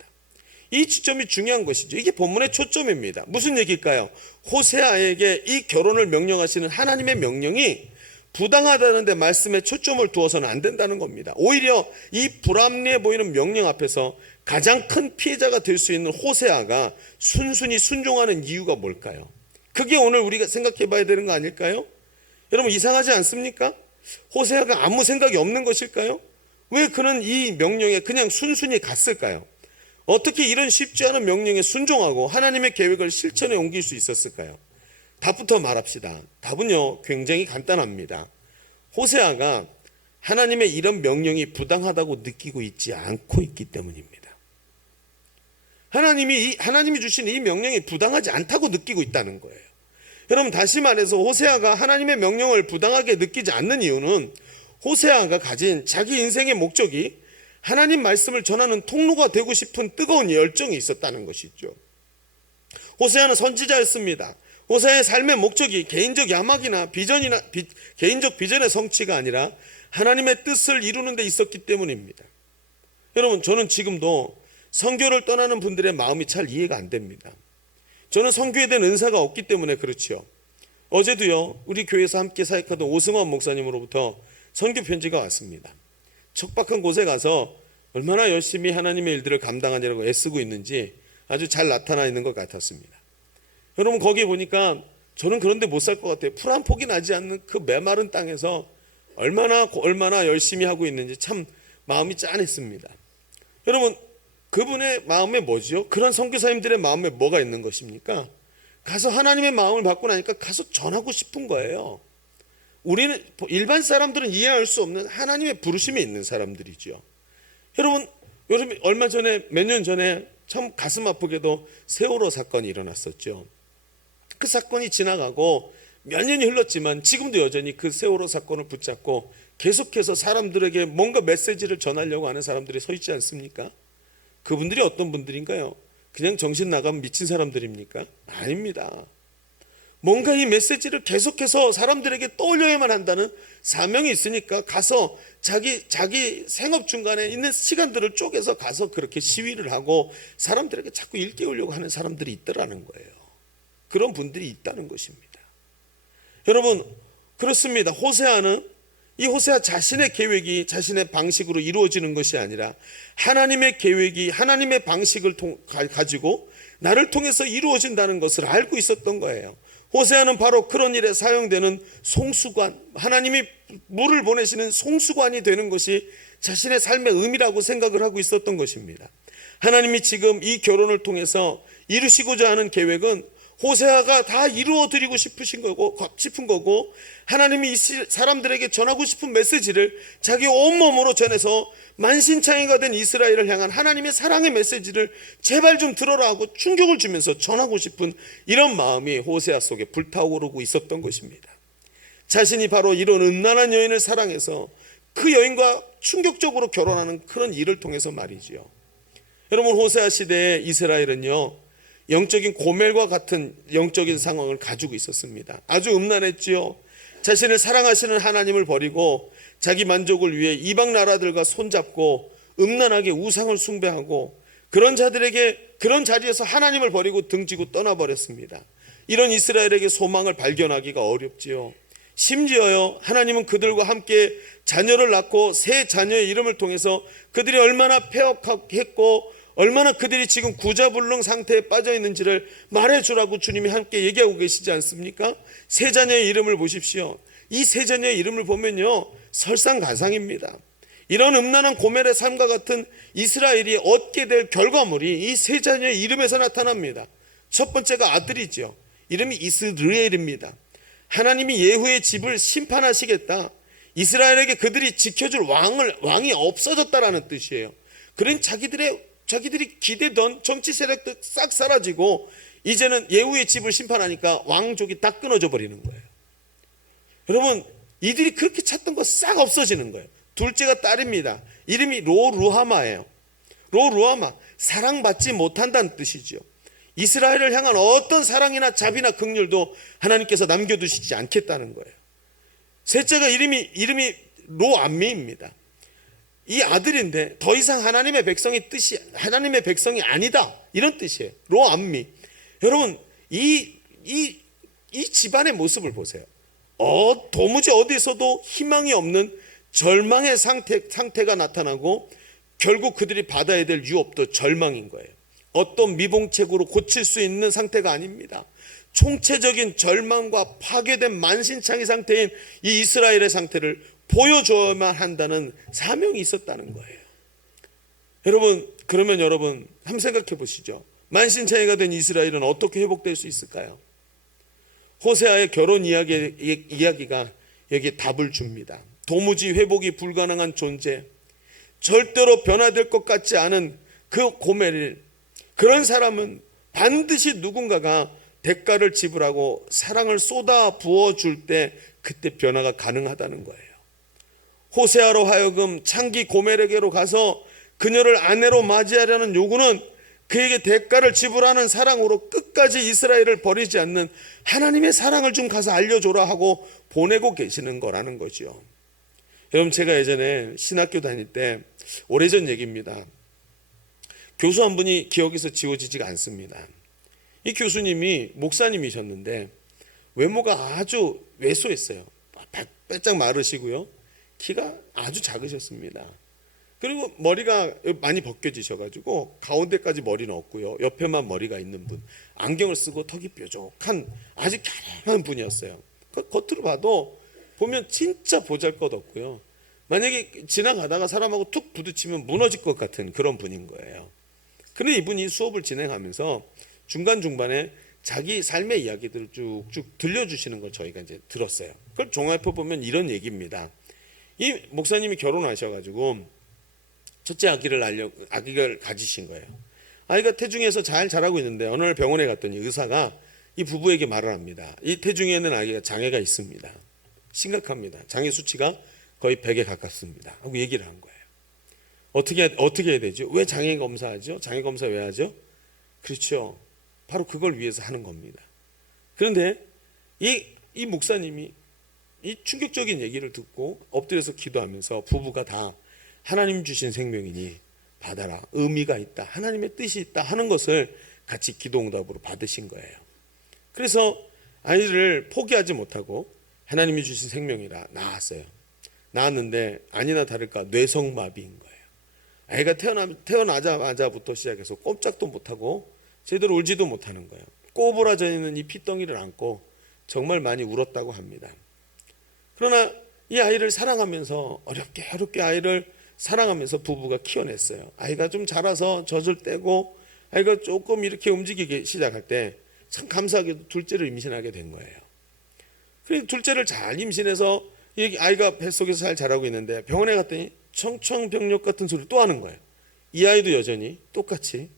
이 지점이 중요한 것이죠. 이게 본문의 초점입니다. 무슨 얘기일까요? 호세아에게 이 결혼을 명령하시는 하나님의 명령이 부당하다는 데 말씀에 초점을 두어서는 안 된다는 겁니다. 오히려 이 불합리해 보이는 명령 앞에서 가장 큰 피해자가 될 수 있는 호세아가 순순히 순종하는 이유가 뭘까요? 그게 오늘 우리가 생각해 봐야 되는 거 아닐까요? 여러분, 이상하지 않습니까? 호세아가 아무 생각이 없는 것일까요? 왜 그는 이 명령에 그냥 순순히 갔을까요? 어떻게 이런 쉽지 않은 명령에 순종하고 하나님의 계획을 실천에 옮길 수 있었을까요? 답부터 말합시다. 답은요, 굉장히 간단합니다. 호세아가 하나님의 이런 명령이 부당하다고 느끼고 있지 않고 있기 때문입니다. 하나님이 주신 이 명령이 부당하지 않다고 느끼고 있다는 거예요. 여러분, 다시 말해서 호세아가 하나님의 명령을 부당하게 느끼지 않는 이유는 호세아가 가진 자기 인생의 목적이 하나님 말씀을 전하는 통로가 되고 싶은 뜨거운 열정이 있었다는 것이죠. 호세아는 선지자였습니다. 호세아의 삶의 목적이 개인적 야망이나 개인적 비전의 성취가 아니라 하나님의 뜻을 이루는 데 있었기 때문입니다. 여러분, 저는 지금도 선교를 떠나는 분들의 마음이 잘 이해가 안 됩니다. 저는 선교에 대한 은사가 없기 때문에 그렇죠. 어제도요, 우리 교회에서 함께 사역하던 오승환 목사님으로부터 선교 편지가 왔습니다. 척박한 곳에 가서 얼마나 열심히 하나님의 일들을 감당하느라고 애쓰고 있는지 아주 잘 나타나 있는 것 같았습니다. 여러분, 거기 보니까 저는 그런데 못 살 것 같아요. 풀 한 폭이 나지 않는 그 메마른 땅에서 얼마나 열심히 하고 있는지 참 마음이 짠했습니다. 여러분, 그분의 마음에 뭐지요? 그런 선교사님들의 마음에 뭐가 있는 것입니까? 가서 하나님의 마음을 받고 나니까 가서 전하고 싶은 거예요. 우리는 일반 사람들은 이해할 수 없는 하나님의 부르심이 있는 사람들이죠. 여러분 얼마 전에 몇 년 전에 참 가슴 아프게도 세월호 사건이 일어났었죠. 그 사건이 지나가고 몇 년이 흘렀지만 지금도 여전히 그 세월호 사건을 붙잡고 계속해서 사람들에게 뭔가 메시지를 전하려고 하는 사람들이 서 있지 않습니까? 그분들이 어떤 분들인가요? 그냥 정신 나가면 미친 사람들입니까? 아닙니다. 뭔가 이 메시지를 계속해서 사람들에게 떠올려야만 한다는 사명이 있으니까 가서 자기 생업 중간에 있는 시간들을 쪼개서 가서 그렇게 시위를 하고 사람들에게 자꾸 일깨우려고 하는 사람들이 있더라는 거예요. 그런 분들이 있다는 것입니다. 여러분 그렇습니다. 이 호세아 자신의 계획이 자신의 방식으로 이루어지는 것이 아니라 하나님의 계획이 하나님의 방식을 가지고 나를 통해서 이루어진다는 것을 알고 있었던 거예요. 호세아는 바로 그런 일에 사용되는 송수관, 하나님이 물을 보내시는 송수관이 되는 것이 자신의 삶의 의미라고 생각을 하고 있었던 것입니다. 하나님이 지금 이 결혼을 통해서 이루시고자 하는 계획은 호세아가 다 이루어 드리고 싶은 거고 하나님이 이 사람들에게 전하고 싶은 메시지를 자기 온몸으로 전해서 만신창이가 된 이스라엘을 향한 하나님의 사랑의 메시지를 제발 좀 들어라 하고 충격을 주면서 전하고 싶은 이런 마음이 호세아 속에 불타오르고 있었던 것입니다. 자신이 바로 이런 음란한 여인을 사랑해서 그 여인과 충격적으로 결혼하는 그런 일을 통해서 말이지요. 여러분 호세아 시대의 이스라엘은요 영적인 고멜과 같은 영적인 상황을 가지고 있었습니다. 아주 음란했지요. 자신을 사랑하시는 하나님을 버리고 자기 만족을 위해 이방 나라들과 손잡고 음란하게 우상을 숭배하고 그런 자리에서 하나님을 버리고 등지고 떠나버렸습니다. 이런 이스라엘에게 소망을 발견하기가 어렵지요. 심지어요 하나님은 그들과 함께 자녀를 낳고 새 자녀의 이름을 통해서 그들이 얼마나 폐역했고 얼마나 그들이 지금 구자불능 상태에 빠져 있는지를 말해주라고 주님이 함께 얘기하고 계시지 않습니까? 세 자녀의 이름을 보십시오. 이 세 자녀의 이름을 보면요 설상가상입니다. 이런 음란한 고멜의 삶과 같은 이스라엘이 얻게 될 결과물이 이 세 자녀의 이름에서 나타납니다. 첫 번째가 아들이죠. 이름이 이스르엘입니다. 하나님이 예후의 집을 심판하시겠다. 이스라엘에게 그들이 지켜줄 왕이 없어졌다라는 뜻이에요. 그런 자기들이 기대던 정치 세력도 싹 사라지고 이제는 예후의 집을 심판하니까 왕족이 다 끊어져 버리는 거예요. 여러분 이들이 그렇게 찾던 거 싹 없어지는 거예요. 둘째가 딸입니다. 이름이 로루하마예요. 로루하마, 사랑받지 못한다는 뜻이죠. 이스라엘을 향한 어떤 사랑이나 자비나 긍휼도 하나님께서 남겨두시지 않겠다는 거예요. 셋째가 이름이 로암미입니다. 이 아들인데 더 이상 하나님의 백성이 아니다 이런 뜻이에요. 로암미. 여러분 이 집안의 모습을 보세요. 도무지 어디서도 희망이 없는 절망의 상태가 나타나고 결국 그들이 받아야 될 유업도 절망인 거예요. 어떤 미봉책으로 고칠 수 있는 상태가 아닙니다. 총체적인 절망과 파괴된 만신창이 상태인 이 이스라엘의 상태를 보여줘야만 한다는 사명이 있었다는 거예요. 그러면 여러분 한번 생각해 보시죠. 만신창이가 된 이스라엘은 어떻게 회복될 수 있을까요? 호세아의 결혼 이야기가 여기에 답을 줍니다. 도무지 회복이 불가능한 존재, 절대로 변화될 것 같지 않은 그 고멜, 그런 사람은 반드시 누군가가 대가를 지불하고 사랑을 쏟아 부어줄 때 그때 변화가 가능하다는 거예요. 호세아로 하여금 창기 고멜에게로 가서 그녀를 아내로 맞이하려는 요구는 그에게 대가를 지불하는 사랑으로 끝까지 이스라엘을 버리지 않는 하나님의 사랑을 좀 가서 알려줘라 하고 보내고 계시는 거라는 거죠. 여러분 제가 예전에 신학교 다닐 때 오래전 얘기입니다. 교수 한 분이 기억에서 지워지지가 않습니다. 이 교수님이 목사님이셨는데 외모가 아주 왜소했어요. 빼짝 마르시고요. 키가 아주 작으셨습니다. 그리고 머리가 많이 벗겨지셔가지고 가운데까지 머리는 없고요. 옆에만 머리가 있는 분. 안경을 쓰고 턱이 뾰족한 아주 갸름한 분이었어요. 겉으로 봐도 보면 진짜 보잘것없고요. 만약에 지나가다가 사람하고 툭 부딪히면 무너질 것 같은 그런 분인 거예요. 그런데 이분이 수업을 진행하면서 중간중간에 자기 삶의 이야기들을 쭉쭉 들려주시는 걸 저희가 이제 들었어요. 그걸 종합해 보면 이런 얘기입니다. 이 목사님이 결혼하셔가지고 첫째 아기를 가지신 거예요. 아이가 태중에서 잘 자라고 있는데 어느 날 병원에 갔더니 의사가 이 부부에게 말을 합니다. 이 태중에 있는 아기가 장애가 있습니다. 심각합니다. 장애 수치가 거의 100에 가깝습니다. 하고 얘기를 한 거예요. 어떻게 해야 되죠? 왜 장애 검사하죠? 장애 검사 왜 하죠? 그렇죠. 바로 그걸 위해서 하는 겁니다. 그런데 이 목사님이 이 충격적인 얘기를 듣고 엎드려서 기도하면서 부부가 다 하나님 주신 생명이니 받아라. 의미가 있다. 하나님의 뜻이 있다 하는 것을 같이 기도응답으로 받으신 거예요. 그래서 아이를 포기하지 못하고 하나님이 주신 생명이라 낳았어요. 낳았는데 아니나 다를까 뇌성마비인 거예요. 아이가 태어나자마자부터 시작해서 꼼짝도 못하고 제대로 울지도 못하는 거예요. 꼬부라져 있는 이 핏덩이를 안고 정말 많이 울었다고 합니다. 그러나 이 아이를 사랑하면서 어렵게 아이를 사랑하면서 부부가 키워냈어요. 아이가 좀 자라서 젖을 떼고 아이가 조금 이렇게 움직이기 시작할 때 참 감사하게도 둘째를 임신하게 된 거예요. 그래서 둘째를 잘 임신해서 이 아이가 뱃속에서 잘 자라고 있는데 병원에 갔더니 청청병력 같은 소리를 또 하는 거예요. 이 아이도 여전히 똑같이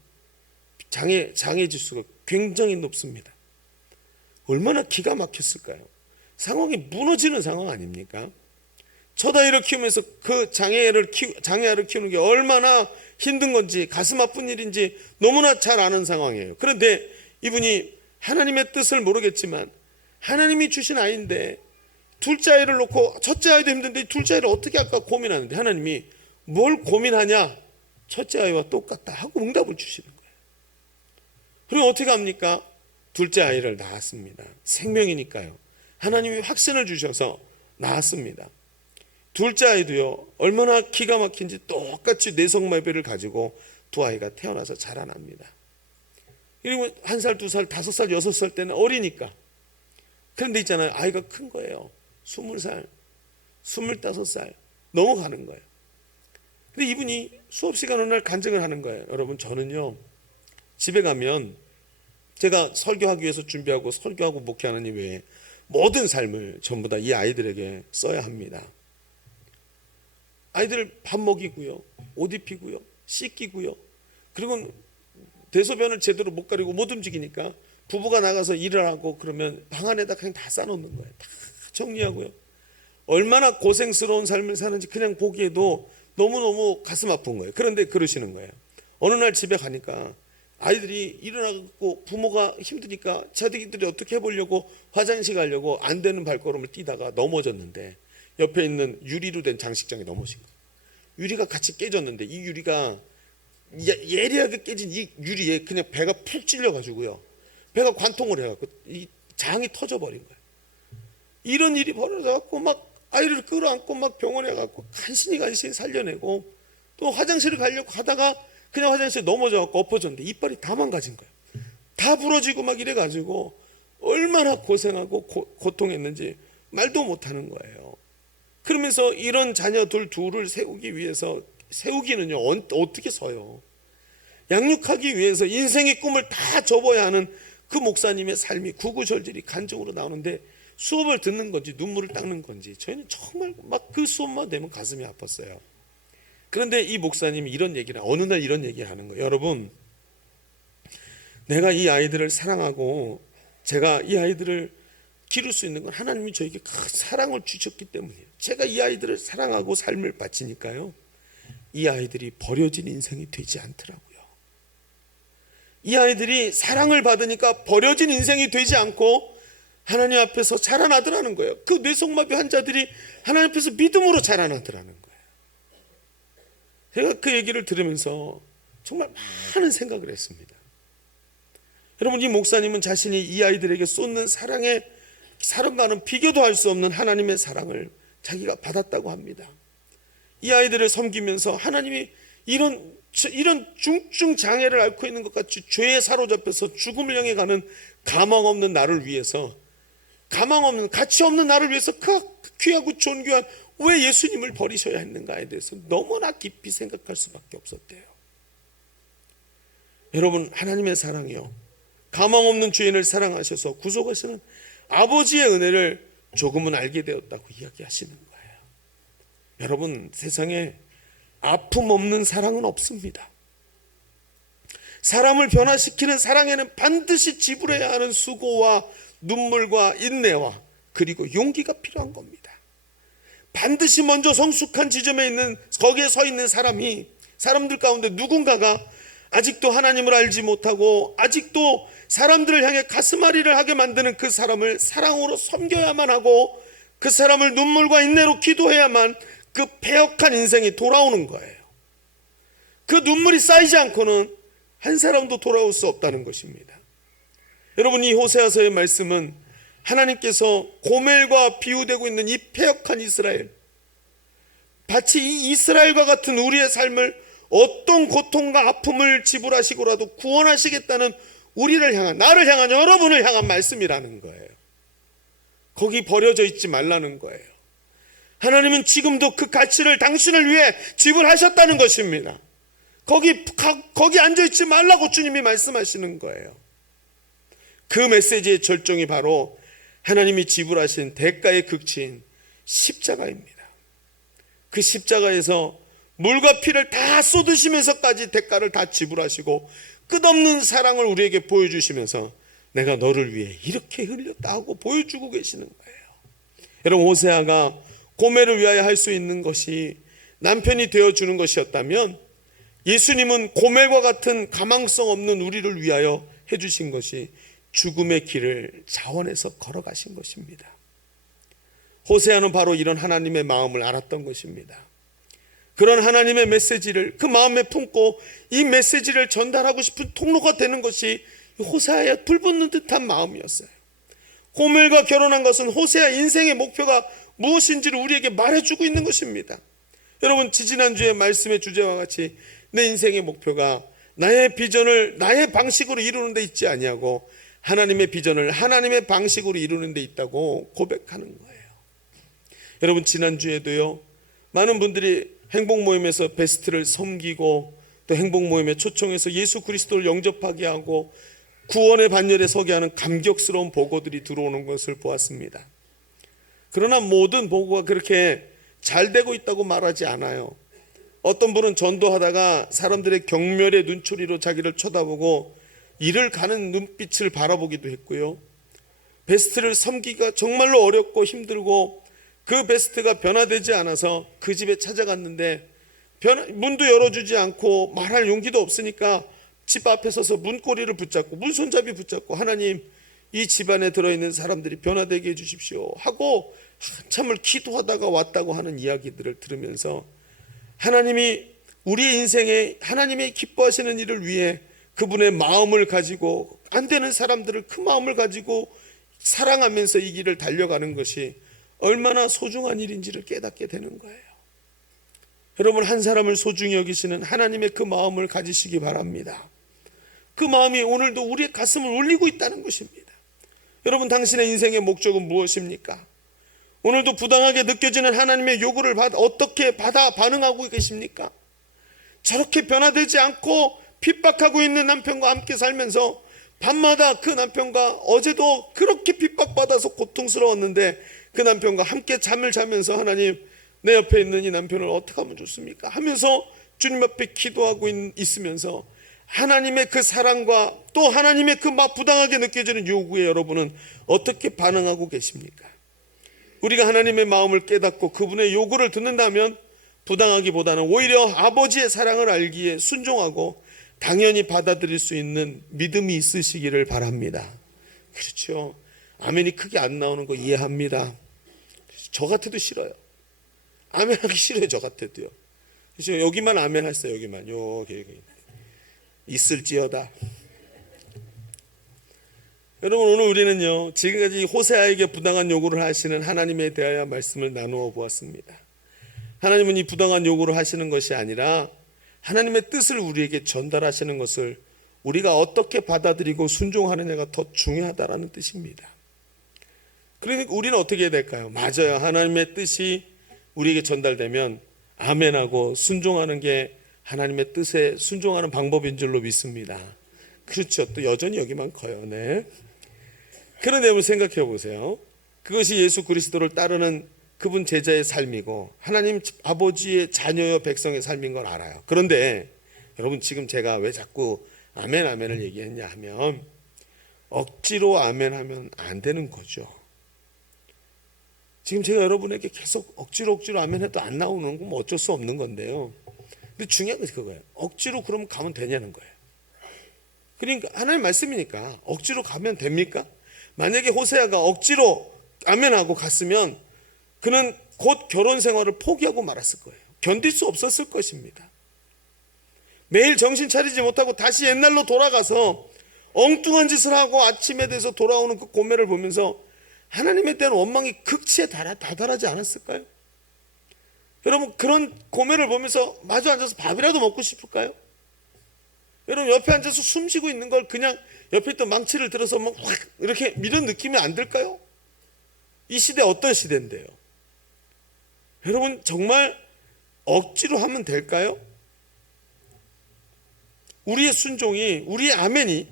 장애 지수가 굉장히 높습니다. 얼마나 기가 막혔을까요? 상황이 무너지는 상황 아닙니까? 첫 아이를 키우면서 그 장애아를 키우는 게 얼마나 힘든 건지 가슴 아픈 일인지 너무나 잘 아는 상황이에요. 그런데 이분이 하나님의 뜻을 모르겠지만 하나님이 주신 아이인데 둘째 아이를 놓고 첫째 아이도 힘든데 둘째 아이를 어떻게 할까 고민하는데 하나님이 뭘 고민하냐? 첫째 아이와 똑같다 하고 응답을 주시는 거예요. 그럼 어떻게 합니까? 둘째 아이를 낳았습니다. 생명이니까요. 하나님이 확신을 주셔서 낳았습니다. 둘째 아이도요, 얼마나 기가 막힌지 똑같이 뇌성마비를 가지고 두 아이가 태어나서 자라납니다. 그리고 1살, 2살, 5살, 6살 때는 어리니까. 그런데 있잖아요, 아이가 큰 거예요. 20살, 25살 넘어가는 거예요. 근데 이분이 수업 시간 어느 날 간증을 하는 거예요. 여러분, 저는요, 집에 가면 제가 설교하기 위해서 준비하고 설교하고 목회하는 이외에 모든 삶을 전부 다 이 아이들에게 써야 합니다. 아이들 밥 먹이고요, 옷 입히고요, 씻기고요. 그리고 대소변을 제대로 못 가리고 못 움직이니까 부부가 나가서 일을 하고 그러면 방 안에다 그냥 다 싸놓는 거예요. 다 정리하고요. 얼마나 고생스러운 삶을 사는지 그냥 보기에도 너무너무 가슴 아픈 거예요. 그런데 그러시는 거예요. 어느 날 집에 가니까 아이들이 일어나고 부모가 힘드니까 자기들이 어떻게 해보려고 화장실 가려고 안 되는 발걸음을 뛰다가 넘어졌는데 옆에 있는 유리로 된 장식장에 넘어진 거예요. 유리가 같이 깨졌는데 이 유리가 예리하게 깨진 이 유리에 그냥 배가 푹 찔려가지고요. 배가 관통을 해갖고 이 장이 터져버린 거예요. 이런 일이 벌어져갖고 막 아이를 끌어안고 막 병원에 가고 간신히 살려내고 또 화장실을 가려고 하다가 그냥 화장실에 넘어져갖고 엎어졌는데 이빨이 다 망가진 거예요. 다 부러지고 막 이래가지고 얼마나 고생하고 고통했는지 말도 못하는 거예요. 그러면서 이런 자녀들 둘을 세우기 위해서 세우기는요 어떻게 서요? 양육하기 위해서 인생의 꿈을 다 접어야 하는 그 목사님의 삶이 구구절절히 간증으로 나오는데 수업을 듣는 건지 눈물을 닦는 건지 저희는 정말 막 그 수업만 되면 가슴이 아팠어요. 그런데 이 목사님이 이런 얘기를 어느 날 이런 얘기를 하는 거예요. 여러분, 내가 이 아이들을 사랑하고 제가 이 아이들을 기를 수 있는 건 하나님이 저에게 큰 사랑을 주셨기 때문이에요. 제가 이 아이들을 사랑하고 삶을 바치니까요, 이 아이들이 버려진 인생이 되지 않더라고요. 이 아이들이 사랑을 받으니까 버려진 인생이 되지 않고 하나님 앞에서 자라나더라는 거예요. 그 뇌성마비 환자들이 하나님 앞에서 믿음으로 자라나더라는 거예요. 제가 그 얘기를 들으면서 정말 많은 생각을 했습니다. 여러분, 이 목사님은 자신이 이 아이들에게 쏟는 사랑과는 비교도 할 수 없는 하나님의 사랑을 자기가 받았다고 합니다. 이 아이들을 섬기면서 하나님이 이런 중증 장애를 앓고 있는 것 같이 죄에 사로잡혀서 죽음을 향해 가는 가망 없는 나를 위해서, 가치 없는 나를 위해서 그 귀하고 존귀한 왜 예수님을 버리셔야 했는가에 대해서 너무나 깊이 생각할 수밖에 없었대요. 여러분, 하나님의 사랑이요, 가망 없는 죄인을 사랑하셔서 구속하시는 아버지의 은혜를 조금은 알게 되었다고 이야기하시는 거예요. 여러분, 세상에 아픔 없는 사랑은 없습니다. 사람을 변화시키는 사랑에는 반드시 지불해야 하는 수고와 눈물과 인내와 그리고 용기가 필요한 겁니다. 반드시 먼저 성숙한 지점에 있는, 거기에 서 있는 사람들 가운데 누군가가 아직도 하나님을 알지 못하고 아직도 사람들을 향해 가슴앓이를 하게 만드는 그 사람을 사랑으로 섬겨야만 하고 그 사람을 눈물과 인내로 기도해야만 그 패역한 인생이 돌아오는 거예요. 그 눈물이 쌓이지 않고는 한 사람도 돌아올 수 없다는 것입니다. 여러분, 이 호세아서의 말씀은 하나님께서 고멜과 비유되고 있는 이 패역한 이스라엘, 마치 이 이스라엘과 같은 우리의 삶을 어떤 고통과 아픔을 지불하시고라도 구원하시겠다는 우리를 향한, 나를 향한, 여러분을 향한 말씀이라는 거예요. 거기 버려져 있지 말라는 거예요. 하나님은 지금도 그 가치를 당신을 위해 지불하셨다는 것입니다. 거기 앉아있지 말라고 주님이 말씀하시는 거예요. 그 메시지의 절정이 바로 하나님이 지불하신 대가의 극치인 십자가입니다. 그 십자가에서 물과 피를 다 쏟으시면서까지 대가를 다 지불하시고 끝없는 사랑을 우리에게 보여주시면서 내가 너를 위해 이렇게 흘렸다 하고 보여주고 계시는 거예요. 여러분, 호세아가 고멜을 위하여 할 수 있는 것이 남편이 되어주는 것이었다면 예수님은 고멜과 같은 가망성 없는 우리를 위하여 해주신 것이 죽음의 길을 자원해서 걸어가신 것입니다. 호세아는 바로 이런 하나님의 마음을 알았던 것입니다. 그런 하나님의 메시지를 그 마음에 품고 이 메시지를 전달하고 싶은 통로가 되는 것이 호세아의 불붙는 듯한 마음이었어요. 고멜과 결혼한 것은 호세아 인생의 목표가 무엇인지를 우리에게 말해주고 있는 것입니다. 여러분, 지지난주에 말씀의 주제와 같이 내 인생의 목표가 나의 비전을 나의 방식으로 이루는 데 있지 아니하고 하나님의 비전을 하나님의 방식으로 이루는 데 있다고 고백하는 거예요. 여러분, 지난주에도요, 많은 분들이 행복 모임에서 베스트를 섬기고 또 행복 모임에 초청해서 예수 그리스도를 영접하게 하고 구원의 반열에 서게 하는 감격스러운 보고들이 들어오는 것을 보았습니다. 그러나 모든 보고가 그렇게 잘 되고 있다고 말하지 않아요. 어떤 분은 전도하다가 사람들의 경멸의 눈초리로 자기를 쳐다보고 이를 가는 눈빛을 바라보기도 했고요. 베스트를 섬기기가 정말로 어렵고 힘들고 그 베스트가 변화되지 않아서 그 집에 찾아갔는데 문도 열어주지 않고 말할 용기도 없으니까 집 앞에 서서 문고리를 붙잡고 문손잡이 붙잡고 하나님, 이 집안에 들어있는 사람들이 변화되게 해주십시오 하고 한참을 기도하다가 왔다고 하는 이야기들을 들으면서 하나님이 우리의 인생에 하나님의 기뻐하시는 일을 위해 그분의 마음을 가지고 안 되는 사람들을 그 마음을 가지고 사랑하면서 이 길을 달려가는 것이 얼마나 소중한 일인지를 깨닫게 되는 거예요. 여러분, 한 사람을 소중히 여기시는 하나님의 그 마음을 가지시기 바랍니다. 그 마음이 오늘도 우리의 가슴을 울리고 있다는 것입니다. 여러분, 당신의 인생의 목적은 무엇입니까? 오늘도 부당하게 느껴지는 하나님의 요구를 어떻게 받아 반응하고 계십니까? 저렇게 변화되지 않고 핍박하고 있는 남편과 함께 살면서 밤마다 그 남편과 어제도 그렇게 핍박받아서 고통스러웠는데 그 남편과 함께 잠을 자면서 하나님, 내 옆에 있는 이 남편을 어떻게 하면 좋습니까? 하면서 주님 앞에 기도하고 있으면서 하나님의 그 사랑과 또 하나님의 그 부당하게 느껴지는 요구에 여러분은 어떻게 반응하고 계십니까? 우리가 하나님의 마음을 깨닫고 그분의 요구를 듣는다면 부당하기보다는 오히려 아버지의 사랑을 알기에 순종하고 당연히 받아들일 수 있는 믿음이 있으시기를 바랍니다. 그렇죠. 아멘이 크게 안 나오는 거 이해합니다. 저 같아도 싫어요. 아멘 하기 싫어요. 저 같아도요. 그렇죠. 여기만 아멘 하세요. 여기만. 여기. 있을지어다. 여러분, 오늘 우리는요, 지금까지 호세아에게 부당한 요구를 하시는 하나님에 대하여 말씀을 나누어 보았습니다. 하나님은 이 부당한 요구를 하시는 것이 아니라 하나님의 뜻을 우리에게 전달하시는 것을 우리가 어떻게 받아들이고 순종하느냐가 더 중요하다라는 뜻입니다. 그러니까 우리는 어떻게 해야 될까요? 맞아요. 하나님의 뜻이 우리에게 전달되면 아멘하고 순종하는 게 하나님의 뜻에 순종하는 방법인 줄로 믿습니다. 그렇죠. 또 여전히 여기만 커요. 네. 그런데 한번 생각해 보세요. 그것이 예수 그리스도를 따르는 그분 제자의 삶이고 하나님 아버지의 자녀여 백성의 삶인 걸 알아요. 그런데 여러분, 지금 제가 왜 자꾸 아멘 아멘을 얘기했냐 하면, 억지로 아멘 하면 안 되는 거죠. 지금 제가 여러분에게 계속 억지로 아멘 해도 안 나오는 건 뭐 어쩔 수 없는 건데요. 근데 중요한 것이 그거예요. 억지로 그러면 가면 되냐는 거예요. 그러니까 하나님 말씀이니까 억지로 가면 됩니까? 만약에 호세아가 억지로 아멘하고 갔으면 그는 곧 결혼 생활을 포기하고 말았을 거예요. 견딜 수 없었을 것입니다. 매일 정신 차리지 못하고 다시 옛날로 돌아가서 엉뚱한 짓을 하고 아침에 돼서 돌아오는 그 고매를 보면서 하나님에 대한 원망이 극치에 다다르지 않았을까요? 여러분, 그런 고매를 보면서 마주 앉아서 밥이라도 먹고 싶을까요? 여러분, 옆에 앉아서 숨 쉬고 있는 걸 그냥 옆에 또 망치를 들어서 막 확 이렇게 밀어 느끼면 안 될까요? 이 시대 어떤 시대인데요? 여러분, 정말 억지로 하면 될까요? 우리의 순종이, 우리의 아멘이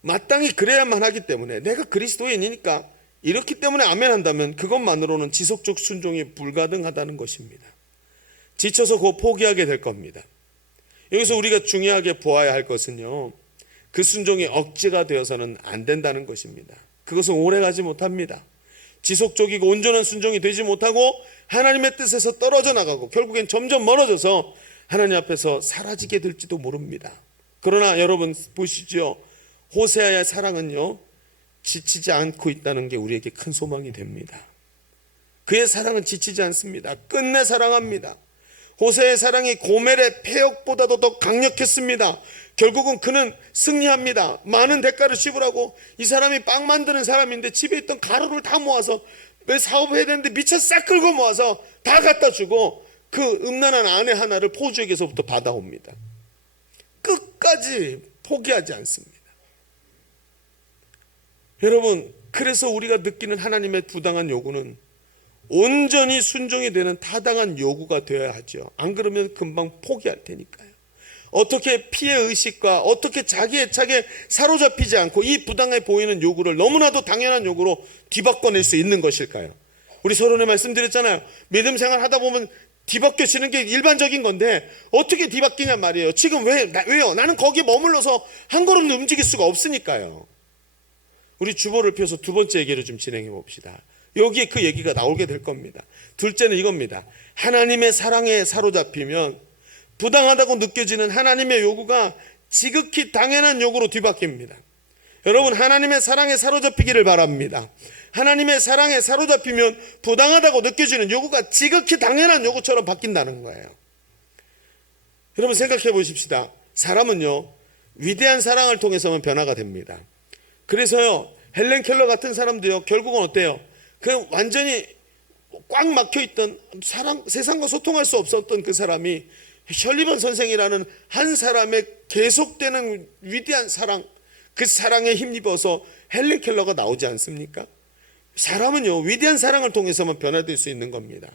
마땅히 그래야만 하기 때문에, 내가 그리스도인이니까 이렇기 때문에 아멘 한다면 그것만으로는 지속적 순종이 불가능하다는 것입니다. 지쳐서 곧 포기하게 될 겁니다. 여기서 우리가 중요하게 보아야 할 것은요, 그 순종이 억지가 되어서는 안 된다는 것입니다. 그것은 오래가지 못합니다. 지속적이고 온전한 순종이 되지 못하고 하나님의 뜻에서 떨어져 나가고 결국엔 점점 멀어져서 하나님 앞에서 사라지게 될지도 모릅니다. 그러나 여러분 보시죠. 호세아의 사랑은요, 지치지 않고 있다는 게 우리에게 큰 소망이 됩니다. 그의 사랑은 지치지 않습니다. 끝내 사랑합니다. 호세아의 사랑이 고멜의 폐역보다도 더 강력했습니다. 결국은 그는 승리합니다. 많은 대가를 지불하고, 이 사람이 빵 만드는 사람인데 집에 있던 가루를 다 모아서 내 사업을 해야 되는데 미쳐 싹 긁어 모아서 다 갖다 주고 그 음란한 아내 하나를 포주에게서부터 받아옵니다. 끝까지 포기하지 않습니다. 여러분, 그래서 우리가 느끼는 하나님의 부당한 요구는 온전히 순종이 되는 타당한 요구가 되어야 하죠. 안 그러면 금방 포기할 테니까요. 어떻게 피해의식과 어떻게 자기 애착에 사로잡히지 않고 이 부당해 보이는 요구를 너무나도 당연한 요구로 뒤바꿔낼 수 있는 것일까요? 우리 서론에 말씀드렸잖아요. 믿음 생활 하다 보면 뒤바뀌어지는 게 일반적인 건데 어떻게 뒤바뀌냐 말이에요. 지금 왜요? 나는 거기에 머물러서 한 걸음도 움직일 수가 없으니까요. 우리 주보를 펴서 두 번째 얘기를 좀 진행해 봅시다. 여기에 그 얘기가 나오게 될 겁니다. 둘째는 이겁니다. 하나님의 사랑에 사로잡히면 부당하다고 느껴지는 하나님의 요구가 지극히 당연한 요구로 뒤바뀝니다. 여러분, 하나님의 사랑에 사로잡히기를 바랍니다. 하나님의 사랑에 사로잡히면 부당하다고 느껴지는 요구가 지극히 당연한 요구처럼 바뀐다는 거예요. 여러분, 생각해 보십시다. 사람은요, 위대한 사랑을 통해서만 변화가 됩니다. 그래서요, 헬렌 켈러 같은 사람도요, 결국은 어때요? 그 완전히 꽉 막혀있던 세상과 소통할 수 없었던 그 사람이 셜리번 선생이라는 한 사람의 계속되는 위대한 사랑, 그 사랑에 힘입어서 헬렌 켈러가 나오지 않습니까? 사람은요, 위대한 사랑을 통해서만 변화될 수 있는 겁니다.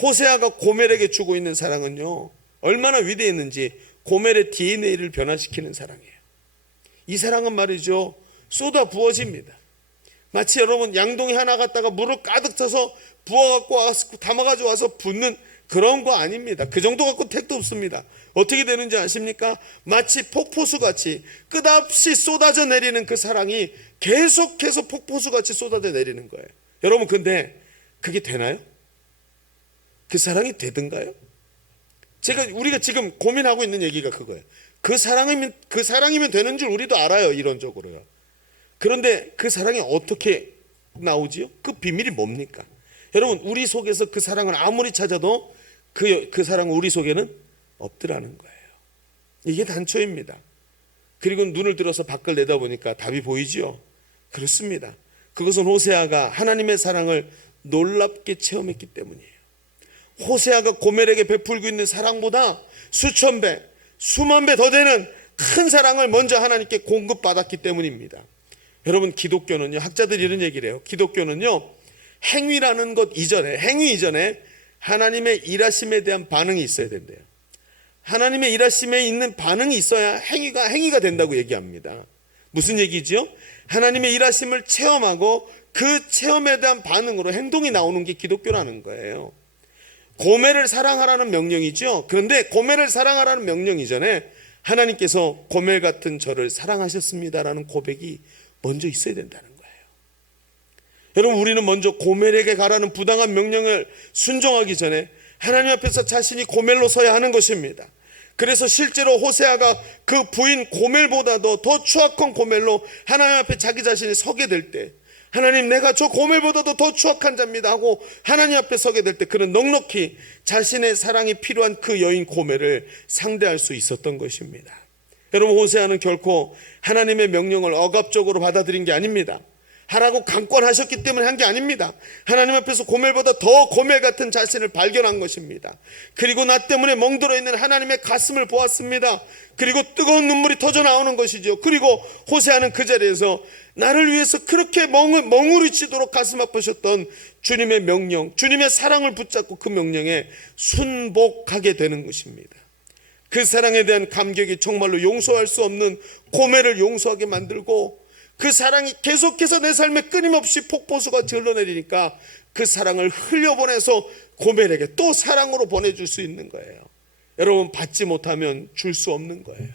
호세아가 고멜에게 주고 있는 사랑은요, 얼마나 위대했는지 고멜의 DNA를 변화시키는 사랑이에요. 이 사랑은 말이죠, 쏟아 부어집니다. 마치 여러분 양동이 하나 갖다가 물을 가득 차서 부어갖고 와서 담아가지고 와서 붓는 그런 거 아닙니다. 그 정도 갖고 택도 없습니다. 어떻게 되는지 아십니까? 마치 폭포수같이 끝없이 쏟아져 내리는 그 사랑이 계속해서 폭포수같이 쏟아져 내리는 거예요. 여러분, 근데 그게 되나요? 그 사랑이 되든가요? 우리가 지금 고민하고 있는 얘기가 그거예요. 그 사랑이면 되는 줄 우리도 알아요, 이론적으로요. 그런데 그 사랑이 어떻게 나오지요? 그 비밀이 뭡니까? 여러분, 우리 속에서 그 사랑을 아무리 찾아도 그 사랑은 우리 속에는 없더라는 거예요. 이게 단초입니다. 그리고 눈을 들어서 밖을 내다보니까 답이 보이지요? 그렇습니다. 그것은 호세아가 하나님의 사랑을 놀랍게 체험했기 때문이에요. 호세아가 고멜에게 베풀고 있는 사랑보다 수천 배, 수만 배 더 되는 큰 사랑을 먼저 하나님께 공급받았기 때문입니다. 여러분, 기독교는요, 학자들이 이런 얘기를 해요. 기독교는요, 행위라는 것 이전에, 행위 이전에 하나님의 일하심에 대한 반응이 있어야 된대요. 하나님의 일하심에 있는 반응이 있어야 행위가 된다고 얘기합니다. 무슨 얘기죠? 하나님의 일하심을 체험하고 그 체험에 대한 반응으로 행동이 나오는 게 기독교라는 거예요. 고멜을 사랑하라는 명령이죠. 그런데 고멜을 사랑하라는 명령 이전에 하나님께서 고멜 같은 저를 사랑하셨습니다라는 고백이 먼저 있어야 된다는 거예요. 여러분, 우리는 먼저 고멜에게 가라는 부당한 명령을 순종하기 전에 하나님 앞에서 자신이 고멜로 서야 하는 것입니다. 그래서 실제로 호세아가 그 부인 고멜보다도 더 추악한 고멜로 하나님 앞에 자기 자신이 서게 될 때, 하나님, 내가 저 고멜보다도 더 추악한 자입니다 하고 하나님 앞에 서게 될 때 그는 넉넉히 자신의 사랑이 필요한 그 여인 고멜을 상대할 수 있었던 것입니다. 여러분, 호세아는 결코 하나님의 명령을 억압적으로 받아들인 게 아닙니다. 하라고 강권하셨기 때문에 한 게 아닙니다. 하나님 앞에서 고멜보다 더 고멜 같은 자신을 발견한 것입니다. 그리고 나 때문에 멍들어 있는 하나님의 가슴을 보았습니다. 그리고 뜨거운 눈물이 터져 나오는 것이죠. 그리고 호세아는 그 자리에서 나를 위해서 그렇게 멍울이치도록 가슴 아프셨던 주님의 명령, 주님의 사랑을 붙잡고 그 명령에 순복하게 되는 것입니다. 그 사랑에 대한 감격이 정말로 용서할 수 없는 고멜을 용서하게 만들고, 그 사랑이 계속해서 내 삶에 끊임없이 폭포수가 흘러내리니까 그 사랑을 흘려보내서 고멜에게 또 사랑으로 보내줄 수 있는 거예요. 여러분, 받지 못하면 줄 수 없는 거예요.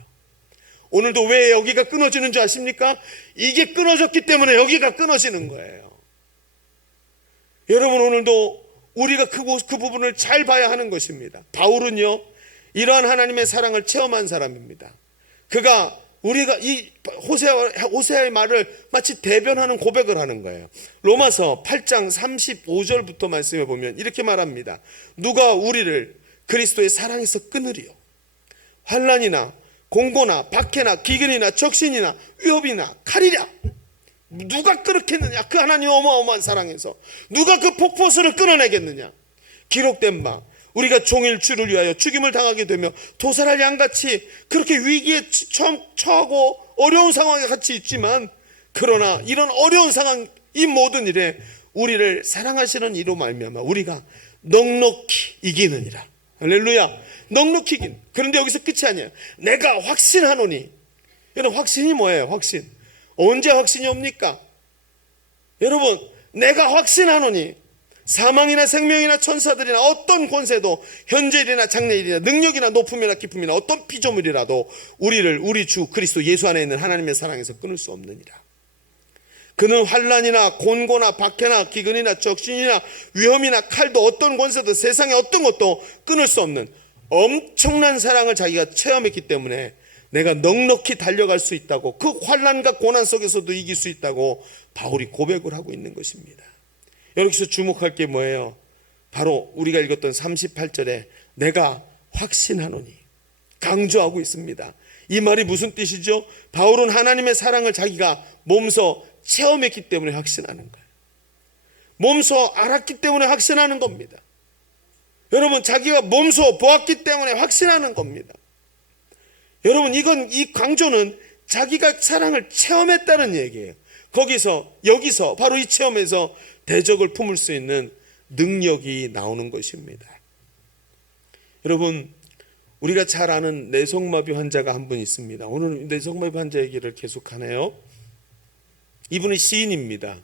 오늘도 왜 여기가 끊어지는 줄 아십니까? 이게 끊어졌기 때문에 여기가 끊어지는 거예요. 여러분, 오늘도 우리가 그 부분을 잘 봐야 하는 것입니다. 바울은요, 이러한 하나님의 사랑을 체험한 사람입니다. 그가 우리가 이 호세아의 말을 마치 대변하는 고백을 하는 거예요. 로마서 8장 35절부터 말씀해 보면 이렇게 말합니다. 누가 우리를 그리스도의 사랑에서 끊으리요? 환난이나 공고나 박해나 기근이나 적신이나 위협이나 칼이랴. 누가 끊겠느냐? 그 하나님 어마어마한 사랑에서 누가 그 폭포수를 끊어내겠느냐? 기록된 바 우리가 종일 주를 위하여 죽임을 당하게 되며 도살할 양같이 그렇게 위기에 처하고 어려운 상황에 같이 있지만, 그러나 이런 어려운 상황, 이 모든 일에 우리를 사랑하시는 이로 말미암아 우리가 넉넉히 이기느니라. 할렐루야. 넉넉히 이긴. 그런데 여기서 끝이 아니에요. 내가 확신하노니. 여러분, 확신이 뭐예요? 확신. 언제 확신이 옵니까? 여러분, 내가 확신하노니 사망이나 생명이나 천사들이나 어떤 권세도 현재일이나 장래일이나 능력이나 높음이나 기쁨이나 어떤 피조물이라도 우리를 우리 주 그리스도 예수 안에 있는 하나님의 사랑에서 끊을 수 없느니라. 그는 환난이나 곤고나 박해나 기근이나 적신이나 위험이나 칼도 어떤 권세도 세상의 어떤 것도 끊을 수 없는 엄청난 사랑을 자기가 체험했기 때문에 내가 넉넉히 달려갈 수 있다고, 그 환난과 고난 속에서도 이길 수 있다고 바울이 고백을 하고 있는 것입니다. 여기서 주목할 게 뭐예요? 바로 우리가 읽었던 38절에 내가 확신하노니 강조하고 있습니다. 이 말이 무슨 뜻이죠? 바울은 하나님의 사랑을 자기가 몸소 체험했기 때문에 확신하는 거예요. 몸소 알았기 때문에 확신하는 겁니다. 여러분, 자기가 몸소 보았기 때문에 확신하는 겁니다. 여러분, 이 강조는 자기가 사랑을 체험했다는 얘기예요. 여기서 바로 이 체험에서 대적을 품을 수 있는 능력이 나오는 것입니다. 여러분, 우리가 잘 아는 뇌성마비 환자가 한 분 있습니다. 오늘 뇌성마비 환자 얘기를 계속하네요. 이분은 시인입니다.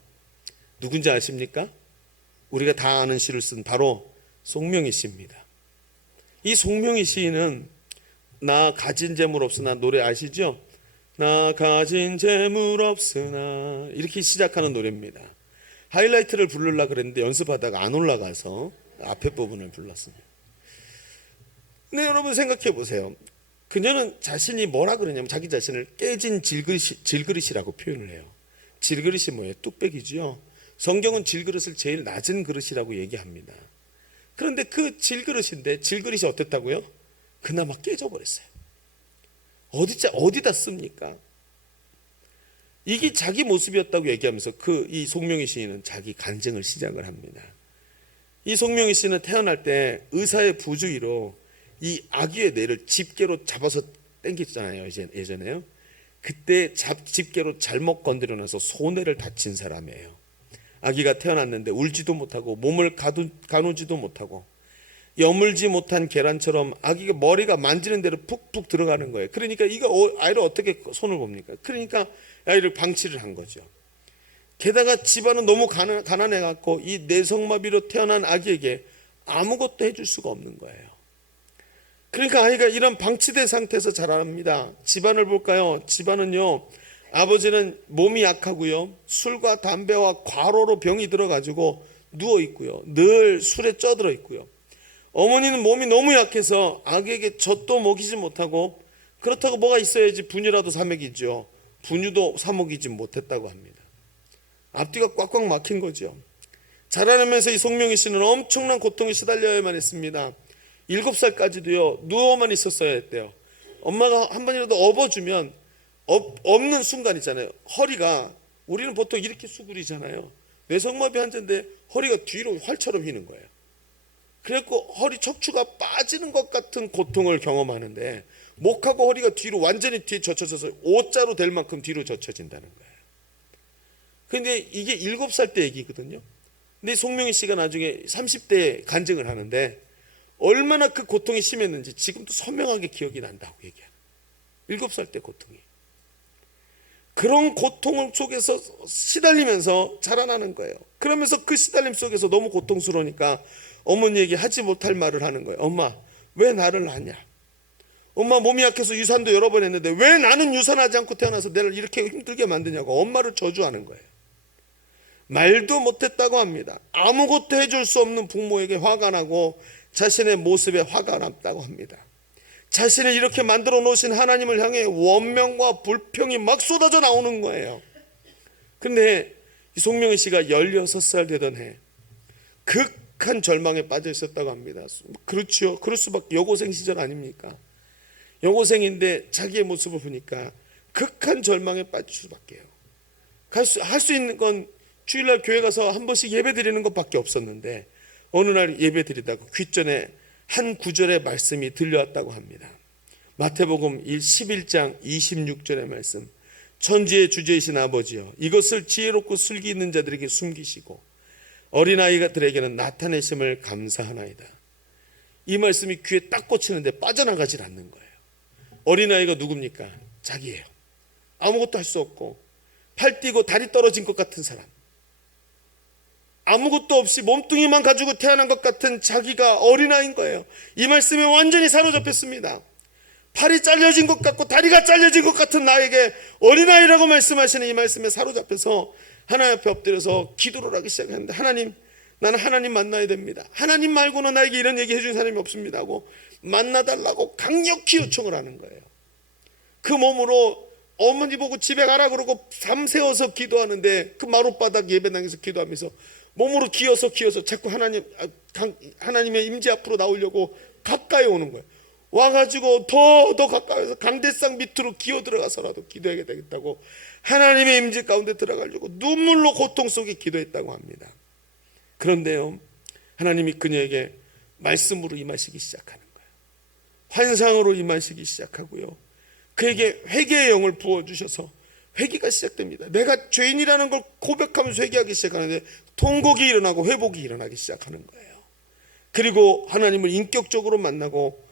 누군지 아십니까? 우리가 다 아는 시를 쓴 바로 송명희 씨입니다. 이 송명희 시인은 나 가진 재물 없으나, 노래 아시죠? 나 가진 재물 없으나, 이렇게 시작하는 노래입니다. 하이라이트를 부르려고 그랬는데 연습하다가 안 올라가서 앞에 부분을 불렀습니다. 근데 여러분 생각해 보세요. 그녀는 자신이 뭐라 그러냐면 자기 자신을 깨진 질그릇이라고 표현을 해요. 질그릇이 뭐예요? 뚝배기죠. 성경은 질그릇을 제일 낮은 그릇이라고 얘기합니다. 그런데 그 질그릇인데 질그릇이 어땠다고요? 그나마 깨져버렸어요. 어디다 씁니까? 이게 자기 모습이었다고 얘기하면서 이 송명희 시인은 자기 간증을 시작을 합니다. 이 송명희 씨는 태어날 때 의사의 부주의로 이 아기의 뇌를 집게로 잡아서 당겼잖아요. 예전에요. 그때 집게로 잘못 건드려놔서 소뇌를 다친 사람이에요. 아기가 태어났는데 울지도 못하고 몸을 가누지도 못하고 여물지 못한 계란처럼 아기가 머리가 만지는 대로 푹푹 들어가는 거예요. 그러니까 이거 아이를 어떻게 손을 봅니까? 그러니까 아이를 방치를 한 거죠. 게다가 집안은 너무 가난해 갖고 이 내성마비로 태어난 아기에게 아무것도 해줄 수가 없는 거예요. 그러니까 아이가 이런 방치된 상태에서 자랍니다. 집안을 볼까요? 집안은요, 아버지는 몸이 약하고요, 술과 담배와 과로로 병이 들어가지고 누워 있고요, 늘 술에 쪄들어 있고요, 어머니는 몸이 너무 약해서 아기에게 젖도 먹이지 못하고, 그렇다고 뭐가 있어야지 분유라도 사 먹이죠. 분유도 사 먹이지 못했다고 합니다. 앞뒤가 꽉꽉 막힌 거죠. 자라나면서 이 송명희 씨는 엄청난 고통에 시달려야만 했습니다. 7살까지도요 누워만 있었어야 했대요. 엄마가 한 번이라도 업어주면 없는 순간 있잖아요. 허리가, 우리는 보통 이렇게 수그리잖아요. 뇌성마비 환자인데 허리가 뒤로 활처럼 휘는 거예요. 그래갖고 허리 척추가 빠지는 것 같은 고통을 경험하는데, 목하고 허리가 뒤로 완전히 뒤에 젖혀져서 O자로 될 만큼 뒤로 젖혀진다는 거예요. 근데 이게 7살 때 얘기거든요. 근데 송명희 씨가 나중에 30대에 간증을 하는데 얼마나 그 고통이 심했는지 지금도 선명하게 기억이 난다고 얘기해요. 7살 때 고통이. 그런 고통 속에서 시달리면서 자라나는 거예요. 그러면서 그 시달림 속에서 너무 고통스러우니까 어머니에게 하지 못할 말을 하는 거예요. 엄마, 왜 나를 낳냐? 엄마 몸이 약해서 유산도 여러 번 했는데 왜 나는 유산하지 않고 태어나서 내를 이렇게 힘들게 만드냐고 엄마를 저주하는 거예요. 말도 못했다고 합니다. 아무것도 해줄 수 없는 부모에게 화가 나고 자신의 모습에 화가 났다고 합니다. 자신을 이렇게 만들어 놓으신 하나님을 향해 원명과 불평이 막 쏟아져 나오는 거예요. 근데 송명희 씨가 16살 되던 해 극한 절망에 빠져 있었다고 합니다. 그렇죠. 그럴 수밖에, 여고생 시절 아닙니까? 여고생인데 자기의 모습을 보니까 극한 절망에 빠질 수밖에요. 할 수 있는 건 주일날 교회 가서 한 번씩 예배 드리는 것밖에 없었는데 어느 날 예배 드리다가 귓전에 한 구절의 말씀이 들려왔다고 합니다. 마태복음 11장 26절의 말씀. 천지의 주제이신 아버지여, 이것을 지혜롭고 슬기 있는 자들에게 숨기시고 어린아이들에게는 나타내심을 감사하나이다. 이 말씀이 귀에 딱 꽂히는데 빠져나가질 않는 거예요. 어린아이가 누굽니까? 자기예요. 아무것도 할 수 없고 팔 띄고 다리 떨어진 것 같은 사람, 아무것도 없이 몸뚱이만 가지고 태어난 것 같은 자기가 어린아이인 거예요. 이 말씀에 완전히 사로잡혔습니다. 팔이 잘려진 것 같고 다리가 잘려진 것 같은 나에게 어린아이라고 말씀하시는 이 말씀에 사로잡혀서 하나님 앞에 엎드려서 기도를 하기 시작했는데, 하나님, 나는 하나님 만나야 됩니다. 하나님 말고는 나에게 이런 얘기 해준 사람이 없습니다 하고 만나달라고 강력히 요청을 하는 거예요. 그 몸으로 어머니 보고 집에 가라 그러고 밤새워서 기도하는데, 그 마룻바닥 예배당에서 기도하면서 몸으로 기어서 자꾸 하나님의 임재 앞으로 나오려고 가까이 오는 거예요. 와가지고 더 가까이서 강대상 밑으로 기어 들어가서라도 기도해야 되겠다고 하나님의 임재 가운데 들어가려고 눈물로 고통 속에 기도했다고 합니다. 그런데요, 하나님이 그녀에게 말씀으로 임하시기 시작하는 거예요. 환상으로 임하시기 시작하고요, 그에게 회개의 영을 부어주셔서 회개가 시작됩니다. 내가 죄인이라는 걸 고백하면서 회개하기 시작하는데 통곡이 일어나고 회복이 일어나기 시작하는 거예요. 그리고 하나님을 인격적으로 만나고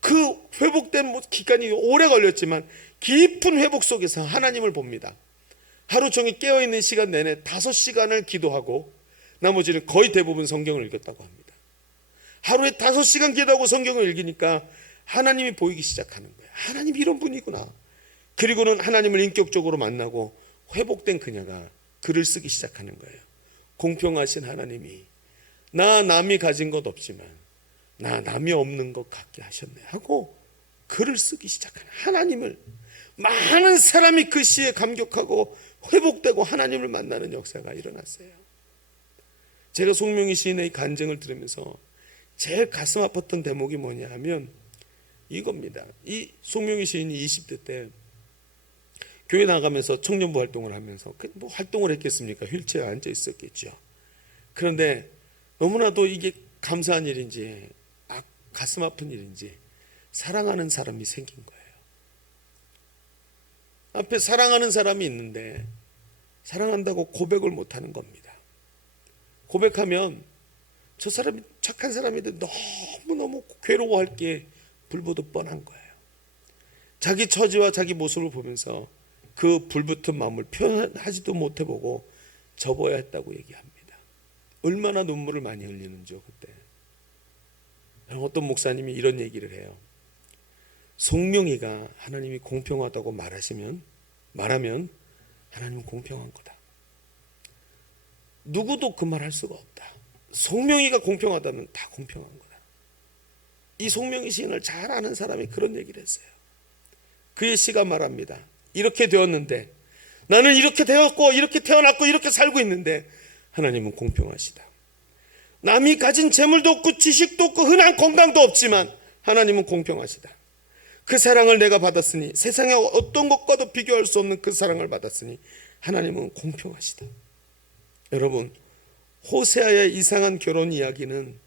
그 회복된 기간이 오래 걸렸지만 깊은 회복 속에서 하나님을 봅니다. 하루 종일 깨어있는 시간 내내 5시간을 기도하고 나머지는 거의 대부분 성경을 읽었다고 합니다. 하루에 5시간 기도하고 성경을 읽으니까 하나님이 보이기 시작하는 거예요. 하나님이 이런 분이구나. 그리고는 하나님을 인격적으로 만나고 회복된 그녀가 글을 쓰기 시작하는 거예요. 공평하신 하나님이 나 남이 가진 것 없지만 나 남이 없는 것 같게 하셨네 하고 글을 쓰기 시작하는 하나님을, 많은 사람이 그 시에 감격하고 회복되고 하나님을 만나는 역사가 일어났어요. 제가 송명희 시인의 간증을 들으면서 제일 가슴 아팠던 대목이 뭐냐 하면 이겁니다. 이 송명희 시인이 20대 때 교회 나가면서 청년부 활동을 하면서 뭐 활동을 했겠습니까? 휠체어에 앉아 있었겠죠. 그런데 너무나도 이게 감사한 일인지 가슴 아픈 일인지 사랑하는 사람이 생긴 거예요. 앞에 사랑하는 사람이 있는데 사랑한다고 고백을 못하는 겁니다. 고백하면 저 사람이 착한 사람인데 너무너무 괴로워할 게 불보듯 뻔한 거예요. 자기 처지와 자기 모습을 보면서 그 불붙은 마음을 표현하지도 못해보고 접어야 했다고 얘기합니다. 얼마나 눈물을 많이 흘리는지요 그때. 어떤 목사님이 이런 얘기를 해요. 송명이가 하나님이 공평하다고 말하면 하나님은 공평한 거다. 누구도 그 말 할 수가 없다. 송명이가 공평하다면 다 공평한 거다. 이 송명이 시인을 잘 아는 사람이 그런 얘기를 했어요. 그의 시가 말합니다. 이렇게 되었는데, 나는 이렇게 되었고 이렇게 태어났고 이렇게 살고 있는데 하나님은 공평하시다. 남이 가진 재물도 없고 지식도 없고 흔한 건강도 없지만 하나님은 공평하시다. 그 사랑을 내가 받았으니, 세상의 어떤 것과도 비교할 수 없는 그 사랑을 받았으니 하나님은 공평하시다. 여러분, 호세아의 이상한 결혼 이야기는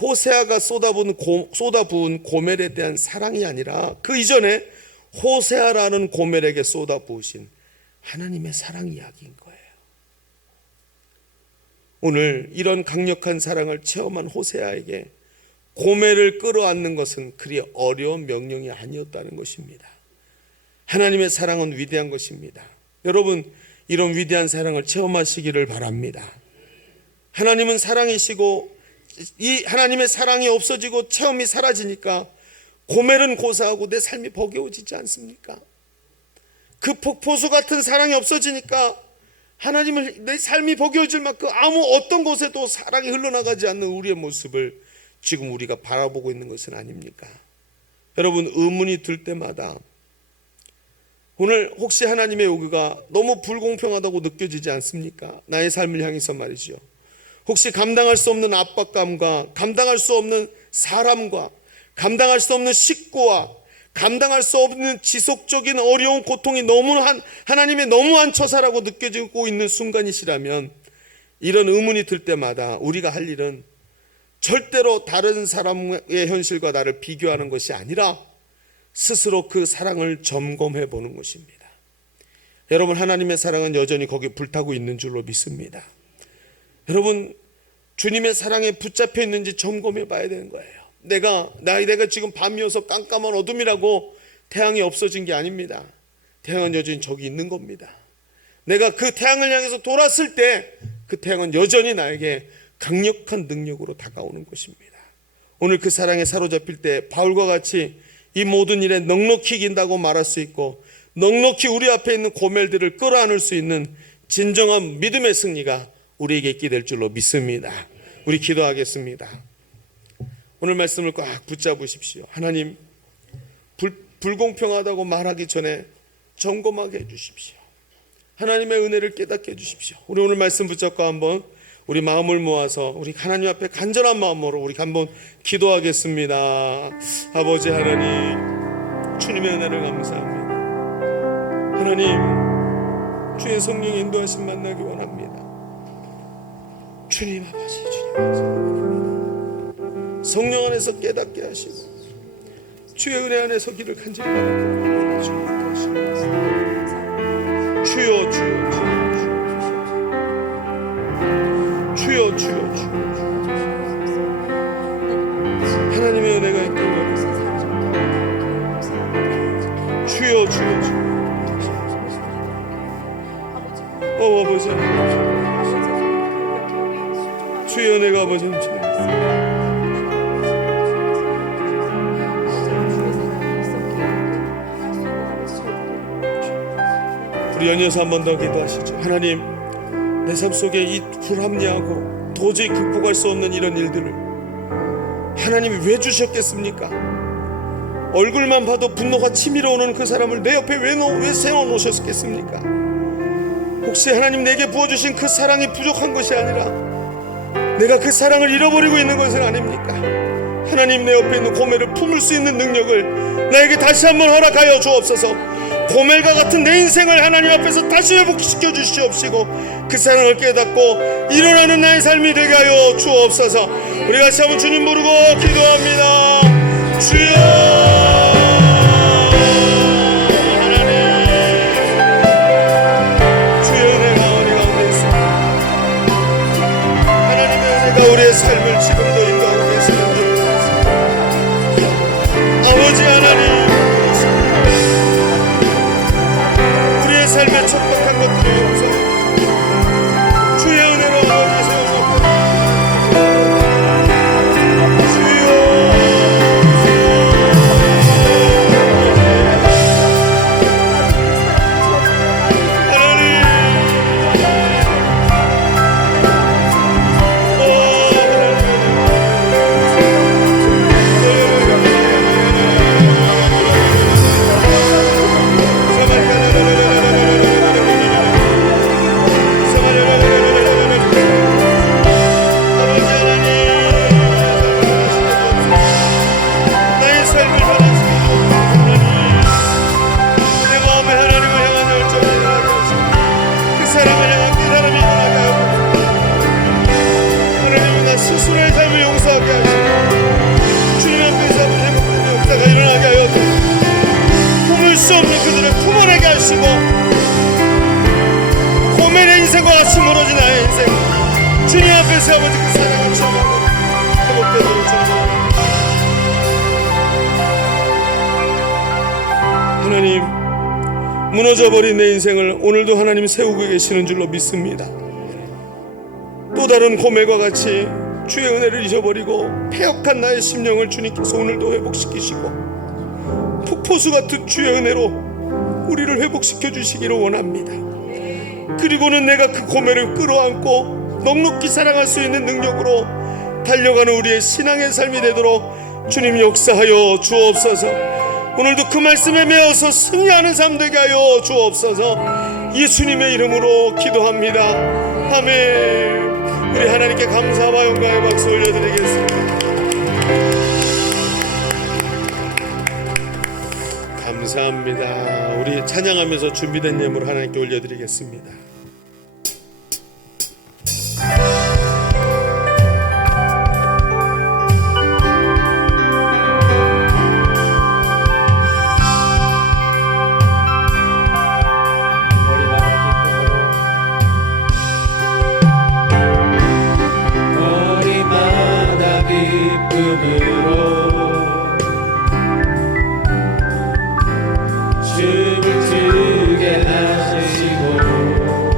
호세아가 쏟아부은 고멜에 대한 사랑이 아니라 그 이전에 호세아라는 고멜에게 쏟아부으신 하나님의 사랑 이야기인 거예요. 오늘 이런 강력한 사랑을 체험한 호세아에게 고멜을 끌어안는 것은 그리 어려운 명령이 아니었다는 것입니다. 하나님의 사랑은 위대한 것입니다. 여러분, 이런 위대한 사랑을 체험하시기를 바랍니다. 하나님은 사랑이시고 이 하나님의 사랑이 없어지고 체험이 사라지니까 고멜은 고사하고 내 삶이 버거워지지 않습니까? 그 폭포수 같은 사랑이 없어지니까 하나님을 내 삶이 버거워질 만큼 아무 어떤 곳에도 사랑이 흘러나가지 않는 우리의 모습을 지금 우리가 바라보고 있는 것은 아닙니까? 여러분, 의문이 들 때마다 오늘 혹시 하나님의 요구가 너무 불공평하다고 느껴지지 않습니까? 나의 삶을 향해서 말이죠. 혹시 감당할 수 없는 압박감과 감당할 수 없는 사람과 감당할 수 없는 식구와 감당할 수 없는 지속적인 어려운 고통이 하나님의 너무한 처사라고 느껴지고 있는 순간이시라면 이런 의문이 들 때마다 우리가 할 일은 절대로 다른 사람의 현실과 나를 비교하는 것이 아니라 스스로 그 사랑을 점검해 보는 것입니다. 여러분, 하나님의 사랑은 여전히 거기 불타고 있는 줄로 믿습니다. 여러분, 주님의 사랑에 붙잡혀 있는지 점검해 봐야 되는 거예요. 내가 지금 밤이어서 깜깜한 어둠이라고 태양이 없어진 게 아닙니다. 태양은 여전히 저기 있는 겁니다. 내가 그 태양을 향해서 돌았을 때 그 태양은 여전히 나에게 강력한 능력으로 다가오는 것입니다. 오늘 그 사랑에 사로잡힐 때 바울과 같이 이 모든 일에 넉넉히 이긴다고 말할 수 있고 넉넉히 우리 앞에 있는 고멜들을 끌어안을 수 있는 진정한 믿음의 승리가 우리에게 있게 될 줄로 믿습니다. 우리 기도하겠습니다. 오늘 말씀을 꽉 붙잡으십시오. 하나님, 불공평하다고 말하기 전에 점검하게 해주십시오. 하나님의 은혜를 깨닫게 해주십시오. 우리 오늘 말씀 붙잡고 한번 우리 마음을 모아서 우리 하나님 앞에 간절한 마음으로 우리 한번 기도하겠습니다. 아버지 하나님, 주님의 은혜를 감사합니다. 하나님, 주의 성령 인도하심 만나기 원합니다. 주님 아버지, 주님 아버지, 성령 안에서 깨닫게 하시고 주의 은혜 안에서 길을 간절히 바랍니다. 주여, 주여, 주여, 주여, 주여, 주여, 하나님의 은혜가 있게 주여, 주여, 주여, 아버지 하나님, 주의 은혜가 아버지 하나님, 우리 연이어서 한 번 더 기도하시죠. 하나님, 내 삶 속에 이 불합리하고 도저히 극복할 수 없는 이런 일들을 하나님이 왜 주셨겠습니까? 얼굴만 봐도 분노가 치밀어 오는 그 사람을 내 옆에 왜 세워놓으셨겠습니까? 혹시 하나님 내게 부어주신 그 사랑이 부족한 것이 아니라 내가 그 사랑을 잃어버리고 있는 것은 아닙니까? 하나님, 내 옆에 있는 고멜을 품을 수 있는 능력을 나에게 다시 한번 허락하여 주옵소서. 고멜과 같은 내 인생을 하나님 앞에서 다시 회복시켜 주시옵시고 그 사랑을 깨닫고 일어나는 나의 삶이 되게 하여 주옵소서. 우리 같이 한번 주님 부르고 기도합니다. 주여, 하나님, 주의 은혜가 우리 가운데 있습니다. 하나님의 은혜가 우리의 삶을 지금도 다시 아버지 그 사랑을 전하고 회복되도록 전합니다. 하나님, 무너져버린 내 인생을 오늘도 하나님 세우고 계시는 줄로 믿습니다. 또 다른 고멜과 같이 주의 은혜를 잊어버리고 패역한 나의 심령을 주님께서 오늘도 회복시키시고 폭포수 같은 주의 은혜로 우리를 회복시켜 주시기를 원합니다. 그리고는 내가 그 고멜을 끌어안고 넉넉히 사랑할 수 있는 능력으로 달려가는 우리의 신앙의 삶이 되도록 주님 역사하여 주옵소서. 오늘도 그 말씀에 매어서 승리하는 삶 되게 하여 주옵소서. 예수님의 이름으로 기도합니다. 아멘. 우리 하나님께 감사와 영광의 박수 올려드리겠습니다. 감사합니다. 우리 찬양하면서 준비된 예물 하나님께 올려드리겠습니다. 머리마다 기쁨으로 춤을 추게 하시고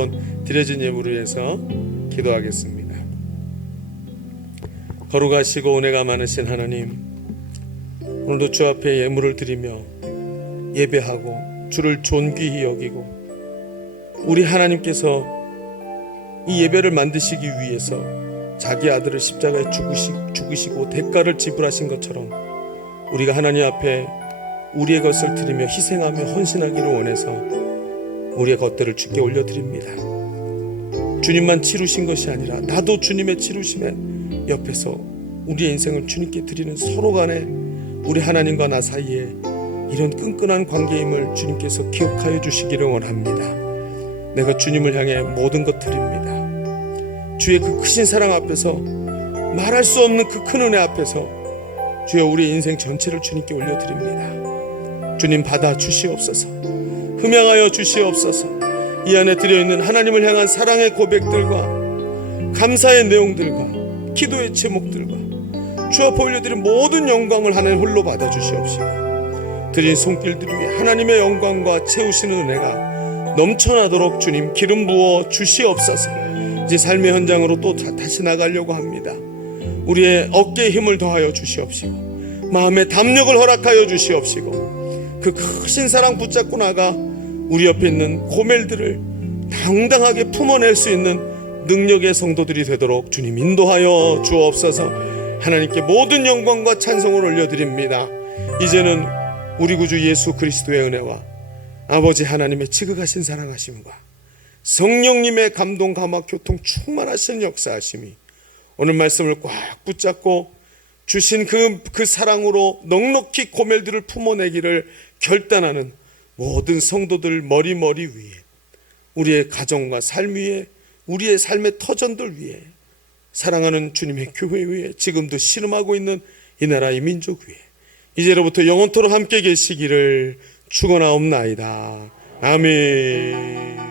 한번 드려진 예물을 위해서 기도하겠습니다. 거룩하시고 은혜가 많으신 하나님, 오늘도 주 앞에 예물을 드리며 예배하고 주를 존귀히 여기고 우리 하나님께서 이 예배를 만드시기 위해서 자기 아들을 십자가에 죽으시고 대가를 지불하신 것처럼 우리가 하나님 앞에 우리의 것을 드리며 희생하며 헌신하기를 원해서 우리의 것들을 주께 올려드립니다. 주님만 치루신 것이 아니라 나도 주님의 치루심에 옆에서 우리의 인생을 주님께 드리는 서로 간에 우리 하나님과 나 사이에 이런 끈끈한 관계임을 주님께서 기억하여 주시기를 원합니다. 내가 주님을 향해 모든 것 드립니다. 주의 그 크신 사랑 앞에서, 말할 수 없는 그 큰 은혜 앞에서 주여 우리의 인생 전체를 주님께 올려드립니다. 주님 받아 주시옵소서. 흠양하여 주시옵소서. 이 안에 들어있는 하나님을 향한 사랑의 고백들과 감사의 내용들과 기도의 제목들과 주 앞에 올려드린 모든 영광을 하나님 홀로 받아 주시옵시고 드린 손길들 위에 하나님의 영광과 채우시는 은혜가 넘쳐나도록 주님 기름 부어 주시옵소서. 이제 삶의 현장으로 또 다시 나가려고 합니다. 우리의 어깨에 힘을 더하여 주시옵시고 마음의 담력을 허락하여 주시옵시고 그 크신 사랑 붙잡고 나가 우리 옆에 있는 고멜들을 당당하게 품어낼 수 있는 능력의 성도들이 되도록 주님 인도하여 주옵소서. 하나님께 모든 영광과 찬송을 올려드립니다. 이제는 우리 구주 예수 그리스도의 은혜와 아버지 하나님의 지극하신 사랑하심과 성령님의 감동 감화 교통 충만하신 역사하심이 오늘 말씀을 꽉 붙잡고 주신 그 사랑으로 넉넉히 고멜들을 품어내기를 결단하는 모든 성도들 머리 위에, 우리의 가정과 삶 위에, 우리의 삶의 터전들 위에, 사랑하는 주님의 교회 위에, 지금도 신음하고 있는 이 나라의 민족 위에 이제로부터 영원토록 함께 계시기를 축원하옵나이다. 아멘.